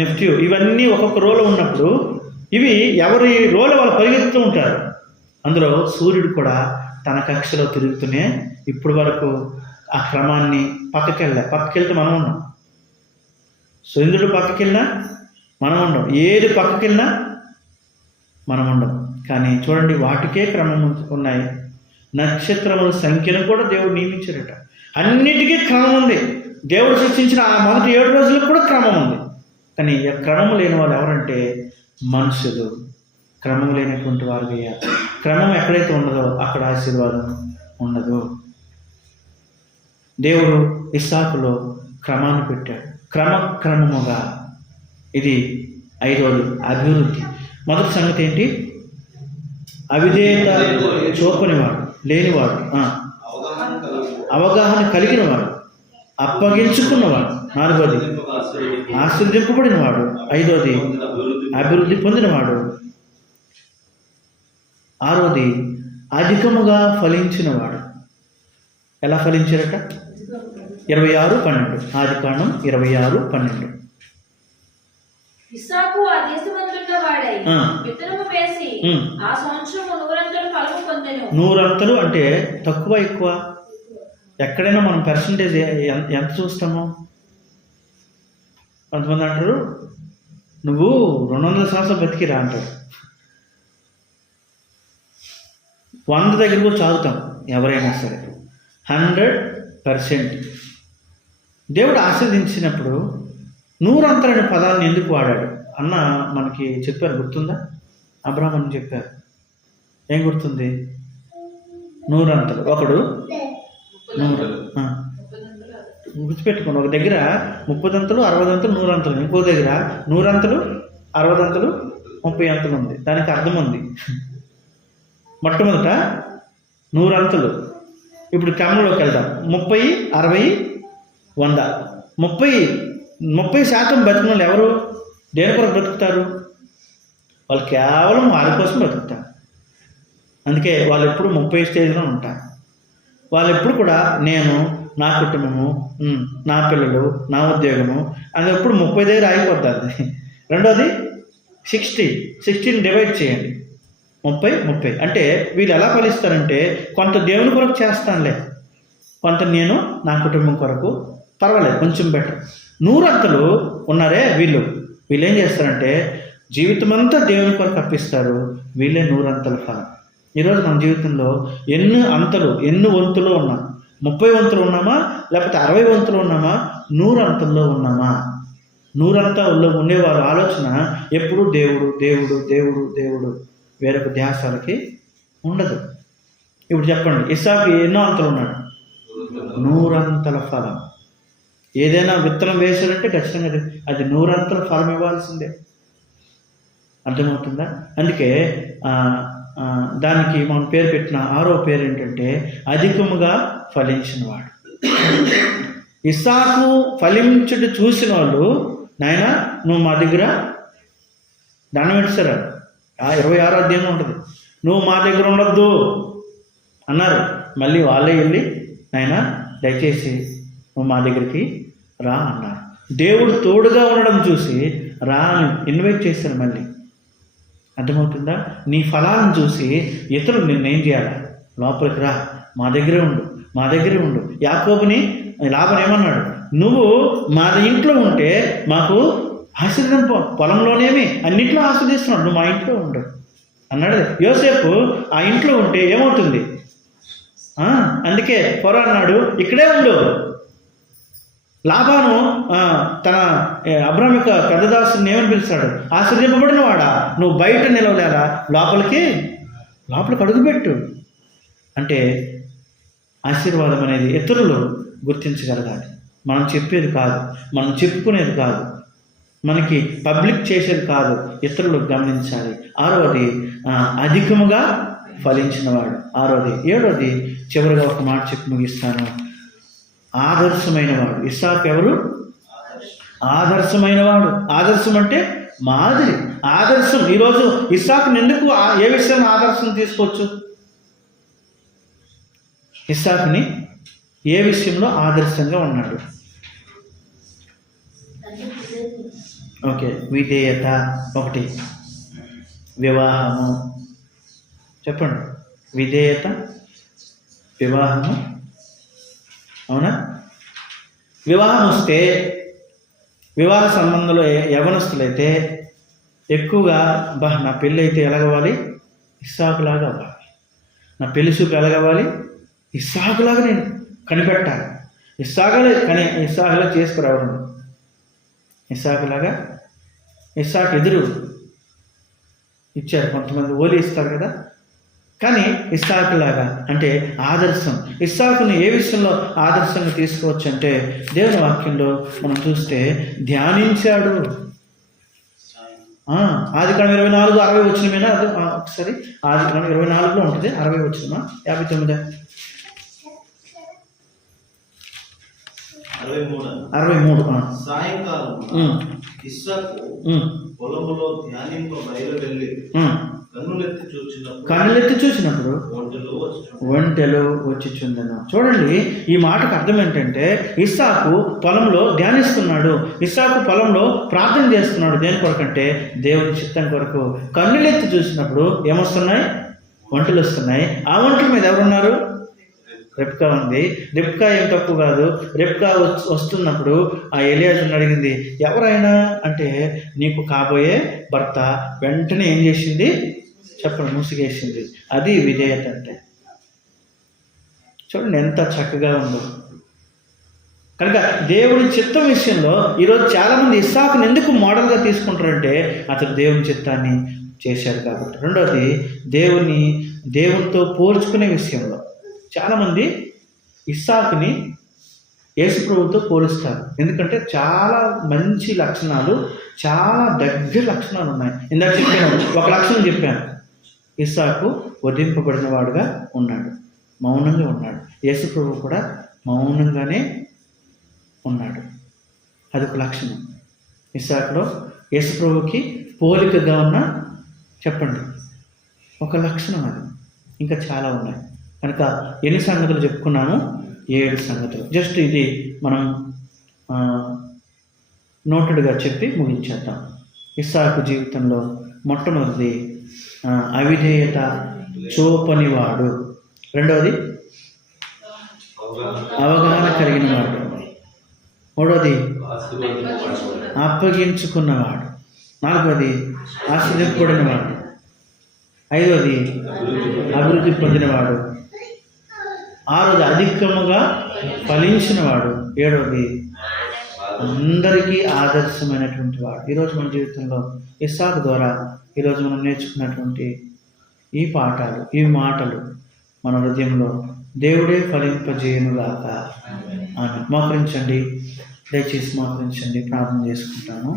నెప్ట్యూన్, ఇవన్నీ ఒక్కొక్క రోలో ఉన్నప్పుడు ఇవి ఎవరి రోలు వాళ్ళు పరిగెత్తుతూ ఉంటారు. అందులో సూర్యుడు కూడా తన కక్షలో తిరుగుతూనే ఇప్పుడు వరకు ఆ క్రమాన్ని పక్కకెళ్తే మనం ఉన్నాం. చంద్రుడు పక్కకెళ్ళినా మనం ఉండం, ఏది పక్కకెళ్ళినా మనం ఉండం. కానీ చూడండి, వాటికే క్రమం ఉన్నాయి. నక్షత్రముల సంఖ్యను కూడా దేవుడు నియమించారట. అన్నిటికీ క్రమం ఉంది. దేవుడు సృష్టించిన ఆ మొదటి 7 రోజులకు కూడా క్రమం ఉంది. కానీ క్రమం లేని వాళ్ళు ఎవరంటే మనుషులు. క్రమం లేనటువంటి వారు వేయాలి. క్రమం ఎక్కడైతే ఉండదో అక్కడ ఆశీర్వాదం ఉండదు. దేవుడు ఇస్సాకులో క్రమాన్ని పెట్టాడు. క్రమముగా. ఇది 5వది అభివృద్ధి. మొదటి సంగతి ఏంటి? అవిధేయత చూపనివాడు, లేనివాడు, అవగాహన కలిగినవాడు, అప్పగించుకున్నవాడు. 4వది ఆశీర్వదింపబడినవాడు. 5వది అభివృద్ధి పొందినవాడు. 6వది అధికముగా ఫలించినవాడు. ఎలా ఫలించారట? 26:12 ఆదికాండం 26:12. ఇస్సాకు ఆ దేశమందున్న వాడై విత్తనము వేసి ఆ సంవత్సరము 100 ఫలము పొందెను. 100 అంటే తక్కువ ఎక్కువ? ఎక్కడైనా మనం పర్సంటేజ్ ఎంత చూస్తామో. కొంతమంది అంటారు నువ్వు 200 సంవత్సరాలు బతికిరా అంటారు. 100 దగ్గర కూడా చదువుతాం ఎవరైనా సరే. 100%. దేవుడు ఆశీర్వదించినప్పుడు 100 అనే పదాలను ఎందుకు వాడాడు అన్న మనకి చెప్పారు, గుర్తుందా? అబ్రహాం అని చెప్పారు. ఏం గుర్తుంది? 100. ఒకడు 100. గుర్తుపెట్టుకోండి. ఒక దగ్గర 30 60 100. ఇంకో దగ్గర 100 60 30 ఉంది. దానికి అర్థం ఉంది. మొట్టమొదట 100. ఇప్పుడు క్రమంలోకి వెళ్దాం. 30 60 100. 30% బతికిన వాళ్ళు ఎవరు? దేని కొరకు బ్రతుకుతారు? వాళ్ళు కేవలం వారి కోసం బ్రతుకుతారు. అందుకే వాళ్ళు ఎప్పుడు 30 స్టేజ్లో ఉంటారు. వాళ్ళు ఎప్పుడు కూడా నేను, నా కుటుంబము, నా పిల్లలు, నా ఉద్యోగము అది ఎప్పుడు 30 దగ్గర ఆగిపోతుంది. రెండోది 60 డివైడ్ చేయండి. 30 అంటే వీళ్ళు ఎలా ఫలిస్తారంటే కొంత దేవుని కొరకు చేస్తానులే, కొంత నేను నా కుటుంబం కొరకు, పర్వాలేదు కొంచెం బెటర్. 100 ఉన్నారే వీళ్ళు ఏం చేస్తారంటే జీవితం అంతా దేవుని కొరకు అప్పిస్తారు. వీళ్ళే 100 ఫలం. ఈరోజు మన జీవితంలో ఎన్ని వంతులు ఉన్నాం? 30 వంతులు ఉన్నామా? లేకపోతే 60 వంతులు ఉన్నామా? 100 ఉన్నామా? 100 ఉండేవారు ఆలోచన ఎప్పుడు దేవుడు దేవుడు దేవుడు దేవుడు, వేరొక ధ్యాసాలకి ఉండదు. ఇప్పుడు చెప్పండి, ఇస్సాకు ఎన్నో అంతలు ఉన్నాడు? 100 ఫలం. ఏదైనా విత్తనం వేశారంటే ఖచ్చితంగా అది 100 ఫలం ఇవ్వాల్సిందే. అర్థమవుతుందా? అందుకే దానికి మనం పేరు పెట్టిన 6వ పేరు ఏంటంటే అధికముగా ఫలించినవాడు. ఇస్సాకు ఫలించుట చూసిన వాళ్ళు, నాయన నువ్వు మా దగ్గర దండం పెట్టారు. 26వ అధ్యాయం ఉంటుంది, నువ్వు మా దగ్గర ఉండొద్దు అన్నారు. మళ్ళీ వాళ్ళే వెళ్ళి నాయన దయచేసి నువ్వు మా దగ్గరికి రా అన్నారు. దేవుడు తోడుగా ఉండడం చూసి రా అని ఇన్వైట్ చేశారు. మళ్ళీ అర్థమవుతుందా? నీ ఫలాలను చూసి ఇతరులు నిన్నేం చేయాలి? లోపలికి రా, మా దగ్గరే ఉండు. యాకోబుని లాభం ఏమన్నాడు? నువ్వు మా ఇంట్లో ఉంటే మాకు ఆశీర్వాదం, పొలంలోనేమి అన్నింటిలో ఆస్వాదిస్తున్నాడు, నువ్వు మా ఇంట్లో ఉండు అన్నాడు. యోసేపు ఆ ఇంట్లో ఉంటే ఏమవుతుంది? అందుకే ఫరో అన్నాడు, ఇక్కడే ఉండు. లాబాను తన అబ్రాహాము యొక్క పెద్ద దాసుని ఏమని పిలిచాడు? ఆశ్రయింపబడిన వాడా, నువ్వు బయట నిలవలేరా, లోపలికి అడుగుపెట్టు. అంటే ఆశీర్వాదం అనేది ఇతరులు గుర్తించగలగాలి. మనం చెప్పేది కాదు, మనం చెప్పుకునేది కాదు, మనకి పబ్లిక్ చేసేది కాదు, ఇతరులు గమనించాలి. 6వది అధికముగా ఫలించినవాడు. 6వది. 7వది చివరిగా ఒక మాట చెప్పి ముగిస్తాను. ఆదర్శమైన వాడు. ఇస్సాకు ఎవరు? ఆదర్శమైన వాడు. ఆదర్శం అంటే మాదిరి, ఆదర్శం. ఈరోజు ఇస్సాకుని ఎందుకు ఏ విషయంలో ఆదర్శం తీసుకోవచ్చు? ఇస్సాకుని ఏ విషయంలో ఆదర్శంగా ఉన్నాడు? ఓకే, విధేయత ఒకటి, వివాహము. చెప్పండి, విధేయత, వివాహము. అవునా? వివాహం వస్తే వివాహ సంబంధంలో యవనస్తులైతే ఎక్కువగా నా పెళ్ళి అయితే ఎలాగవ్వాలి? ఇస్సాకులాగా అవ్వాలి. నా పెళ్లి చూపు ఎలాగవ్వాలి? ఇస్సాకులాగా నేను కనిపెట్టాలి. ఇస్సాకులా చేసుకురావడం. ఇస్సాకులాగా. ఇస్సాకు ఎదురు ఇచ్చారు కొంతమంది, ఓలి ఇస్తారు కదా, కానీ ఇస్సాకులాగా అంటే ఆదర్శం. ఇస్సాకుని ఏ విషయంలో ఆదర్శంగా తీసుకోవచ్చు అంటే దేవుని వాక్యంలో మనం చూస్తే ధ్యానించాడు. ఆదికాండం 24:60 వచ్చినమేనా? అది ఒకసారి ఆదికాండం 24లో ఉంటుంది. 60 వచ్చినమా? 59 63. సాయంకాలం ఇస్సాకు పొలములో ధ్యానింప బయలు వెళ్ళి కన్నులెత్తి చూసినప్పుడు ఒంటెలు వచ్చిచుండెను. చూడండి, ఈ మాటకు అర్థం ఏంటంటే ఇస్సాకు పొలంలో ధ్యానిస్తున్నాడు. ఇస్సాకు పొలంలో ప్రార్థన చేస్తున్నాడు. దేని కొరకంటే దేవుని చిత్తం కొరకు. కన్నులెత్తి చూసినప్పుడు ఏమొస్తున్నాయి? ఒంటెలు వస్తున్నాయి. ఆ ఒంటెల మీద ఎవరున్నారు? రెబ్కా ఉంది. రెబ్కా ఏం తప్పు కాదు. రెబ్కా వస్తున్నప్పుడు ఆ ఎలియాజుని అడిగింది, ఎవరైనా అంటే నీకు కాబోయే భర్త. వెంటనే ఏం చేసింది? చెప్పండి, ముసుగేసింది. అది విధేయత అంటే. చూడండి ఎంత చక్కగా ఉందో. కనుక దేవుని చిత్తం విషయంలో ఈరోజు చాలామంది ఇస్సాకుని ఎందుకు మోడల్గా తీసుకుంటారంటే అతను దేవుని చిత్తాన్ని చేశాడు కాబట్టి. రెండవది, దేవునితో పోల్చుకునే విషయంలో చాలామంది ఇస్సాకుని యేసుప్రభువుతో పోలుస్తారు. ఎందుకంటే చాలా మంచి లక్షణాలు, చాలా దగ్గర లక్షణాలు ఉన్నాయి. ఇందాక చెప్పాను, ఒక లక్షణం చెప్పాను. ఇస్సాకు వధింపబడిన వాడుగా ఉన్నాడు, మౌనంగా ఉన్నాడు. యేసుప్రభువు కూడా మౌనంగానే ఉన్నాడు. అదొక లక్షణం. ఇస్సాకులో యేసుప్రభువుకి పోలికగా ఉన్న చెప్పండి ఒక లక్షణం అది. ఇంకా చాలా ఉన్నాయి. కనుక ఎన్ని సంగతులు చెప్పుకున్నాము? 7 సంగతులు. జస్ట్ ఇది మనం నోటెడ్గా చెప్పి ముగించేద్దాం. ఇస్సాకు జీవితంలో మొట్టమొదటిది అవిధేయత చూపనివాడు. రెండవది అవగాహన కలిగిన వాడు. మూడవది అప్పగించుకున్నవాడు. నాలుగవది ఆశ్రయింపబడినవాడు. ఐదవది అభివృద్ధి పొందినవాడు. ఆరోది అధికముగా ఫలించినవాడు. ఏడవది అందరికీ ఆదర్శమైనటువంటి వాడు. ఈరోజు మన జీవితంలో ఇస్సాకు ద్వారా ఈరోజు మనం నేర్చుకున్నటువంటి ఈ పాఠాలు, ఈ మాటలు మన హృదయంలో దేవుడే ఫలింపజేయునుగాక. ఆమె. మోకరించండి, దయచేసి మోకరించండి, ప్రార్థన చేసుకుంటాను.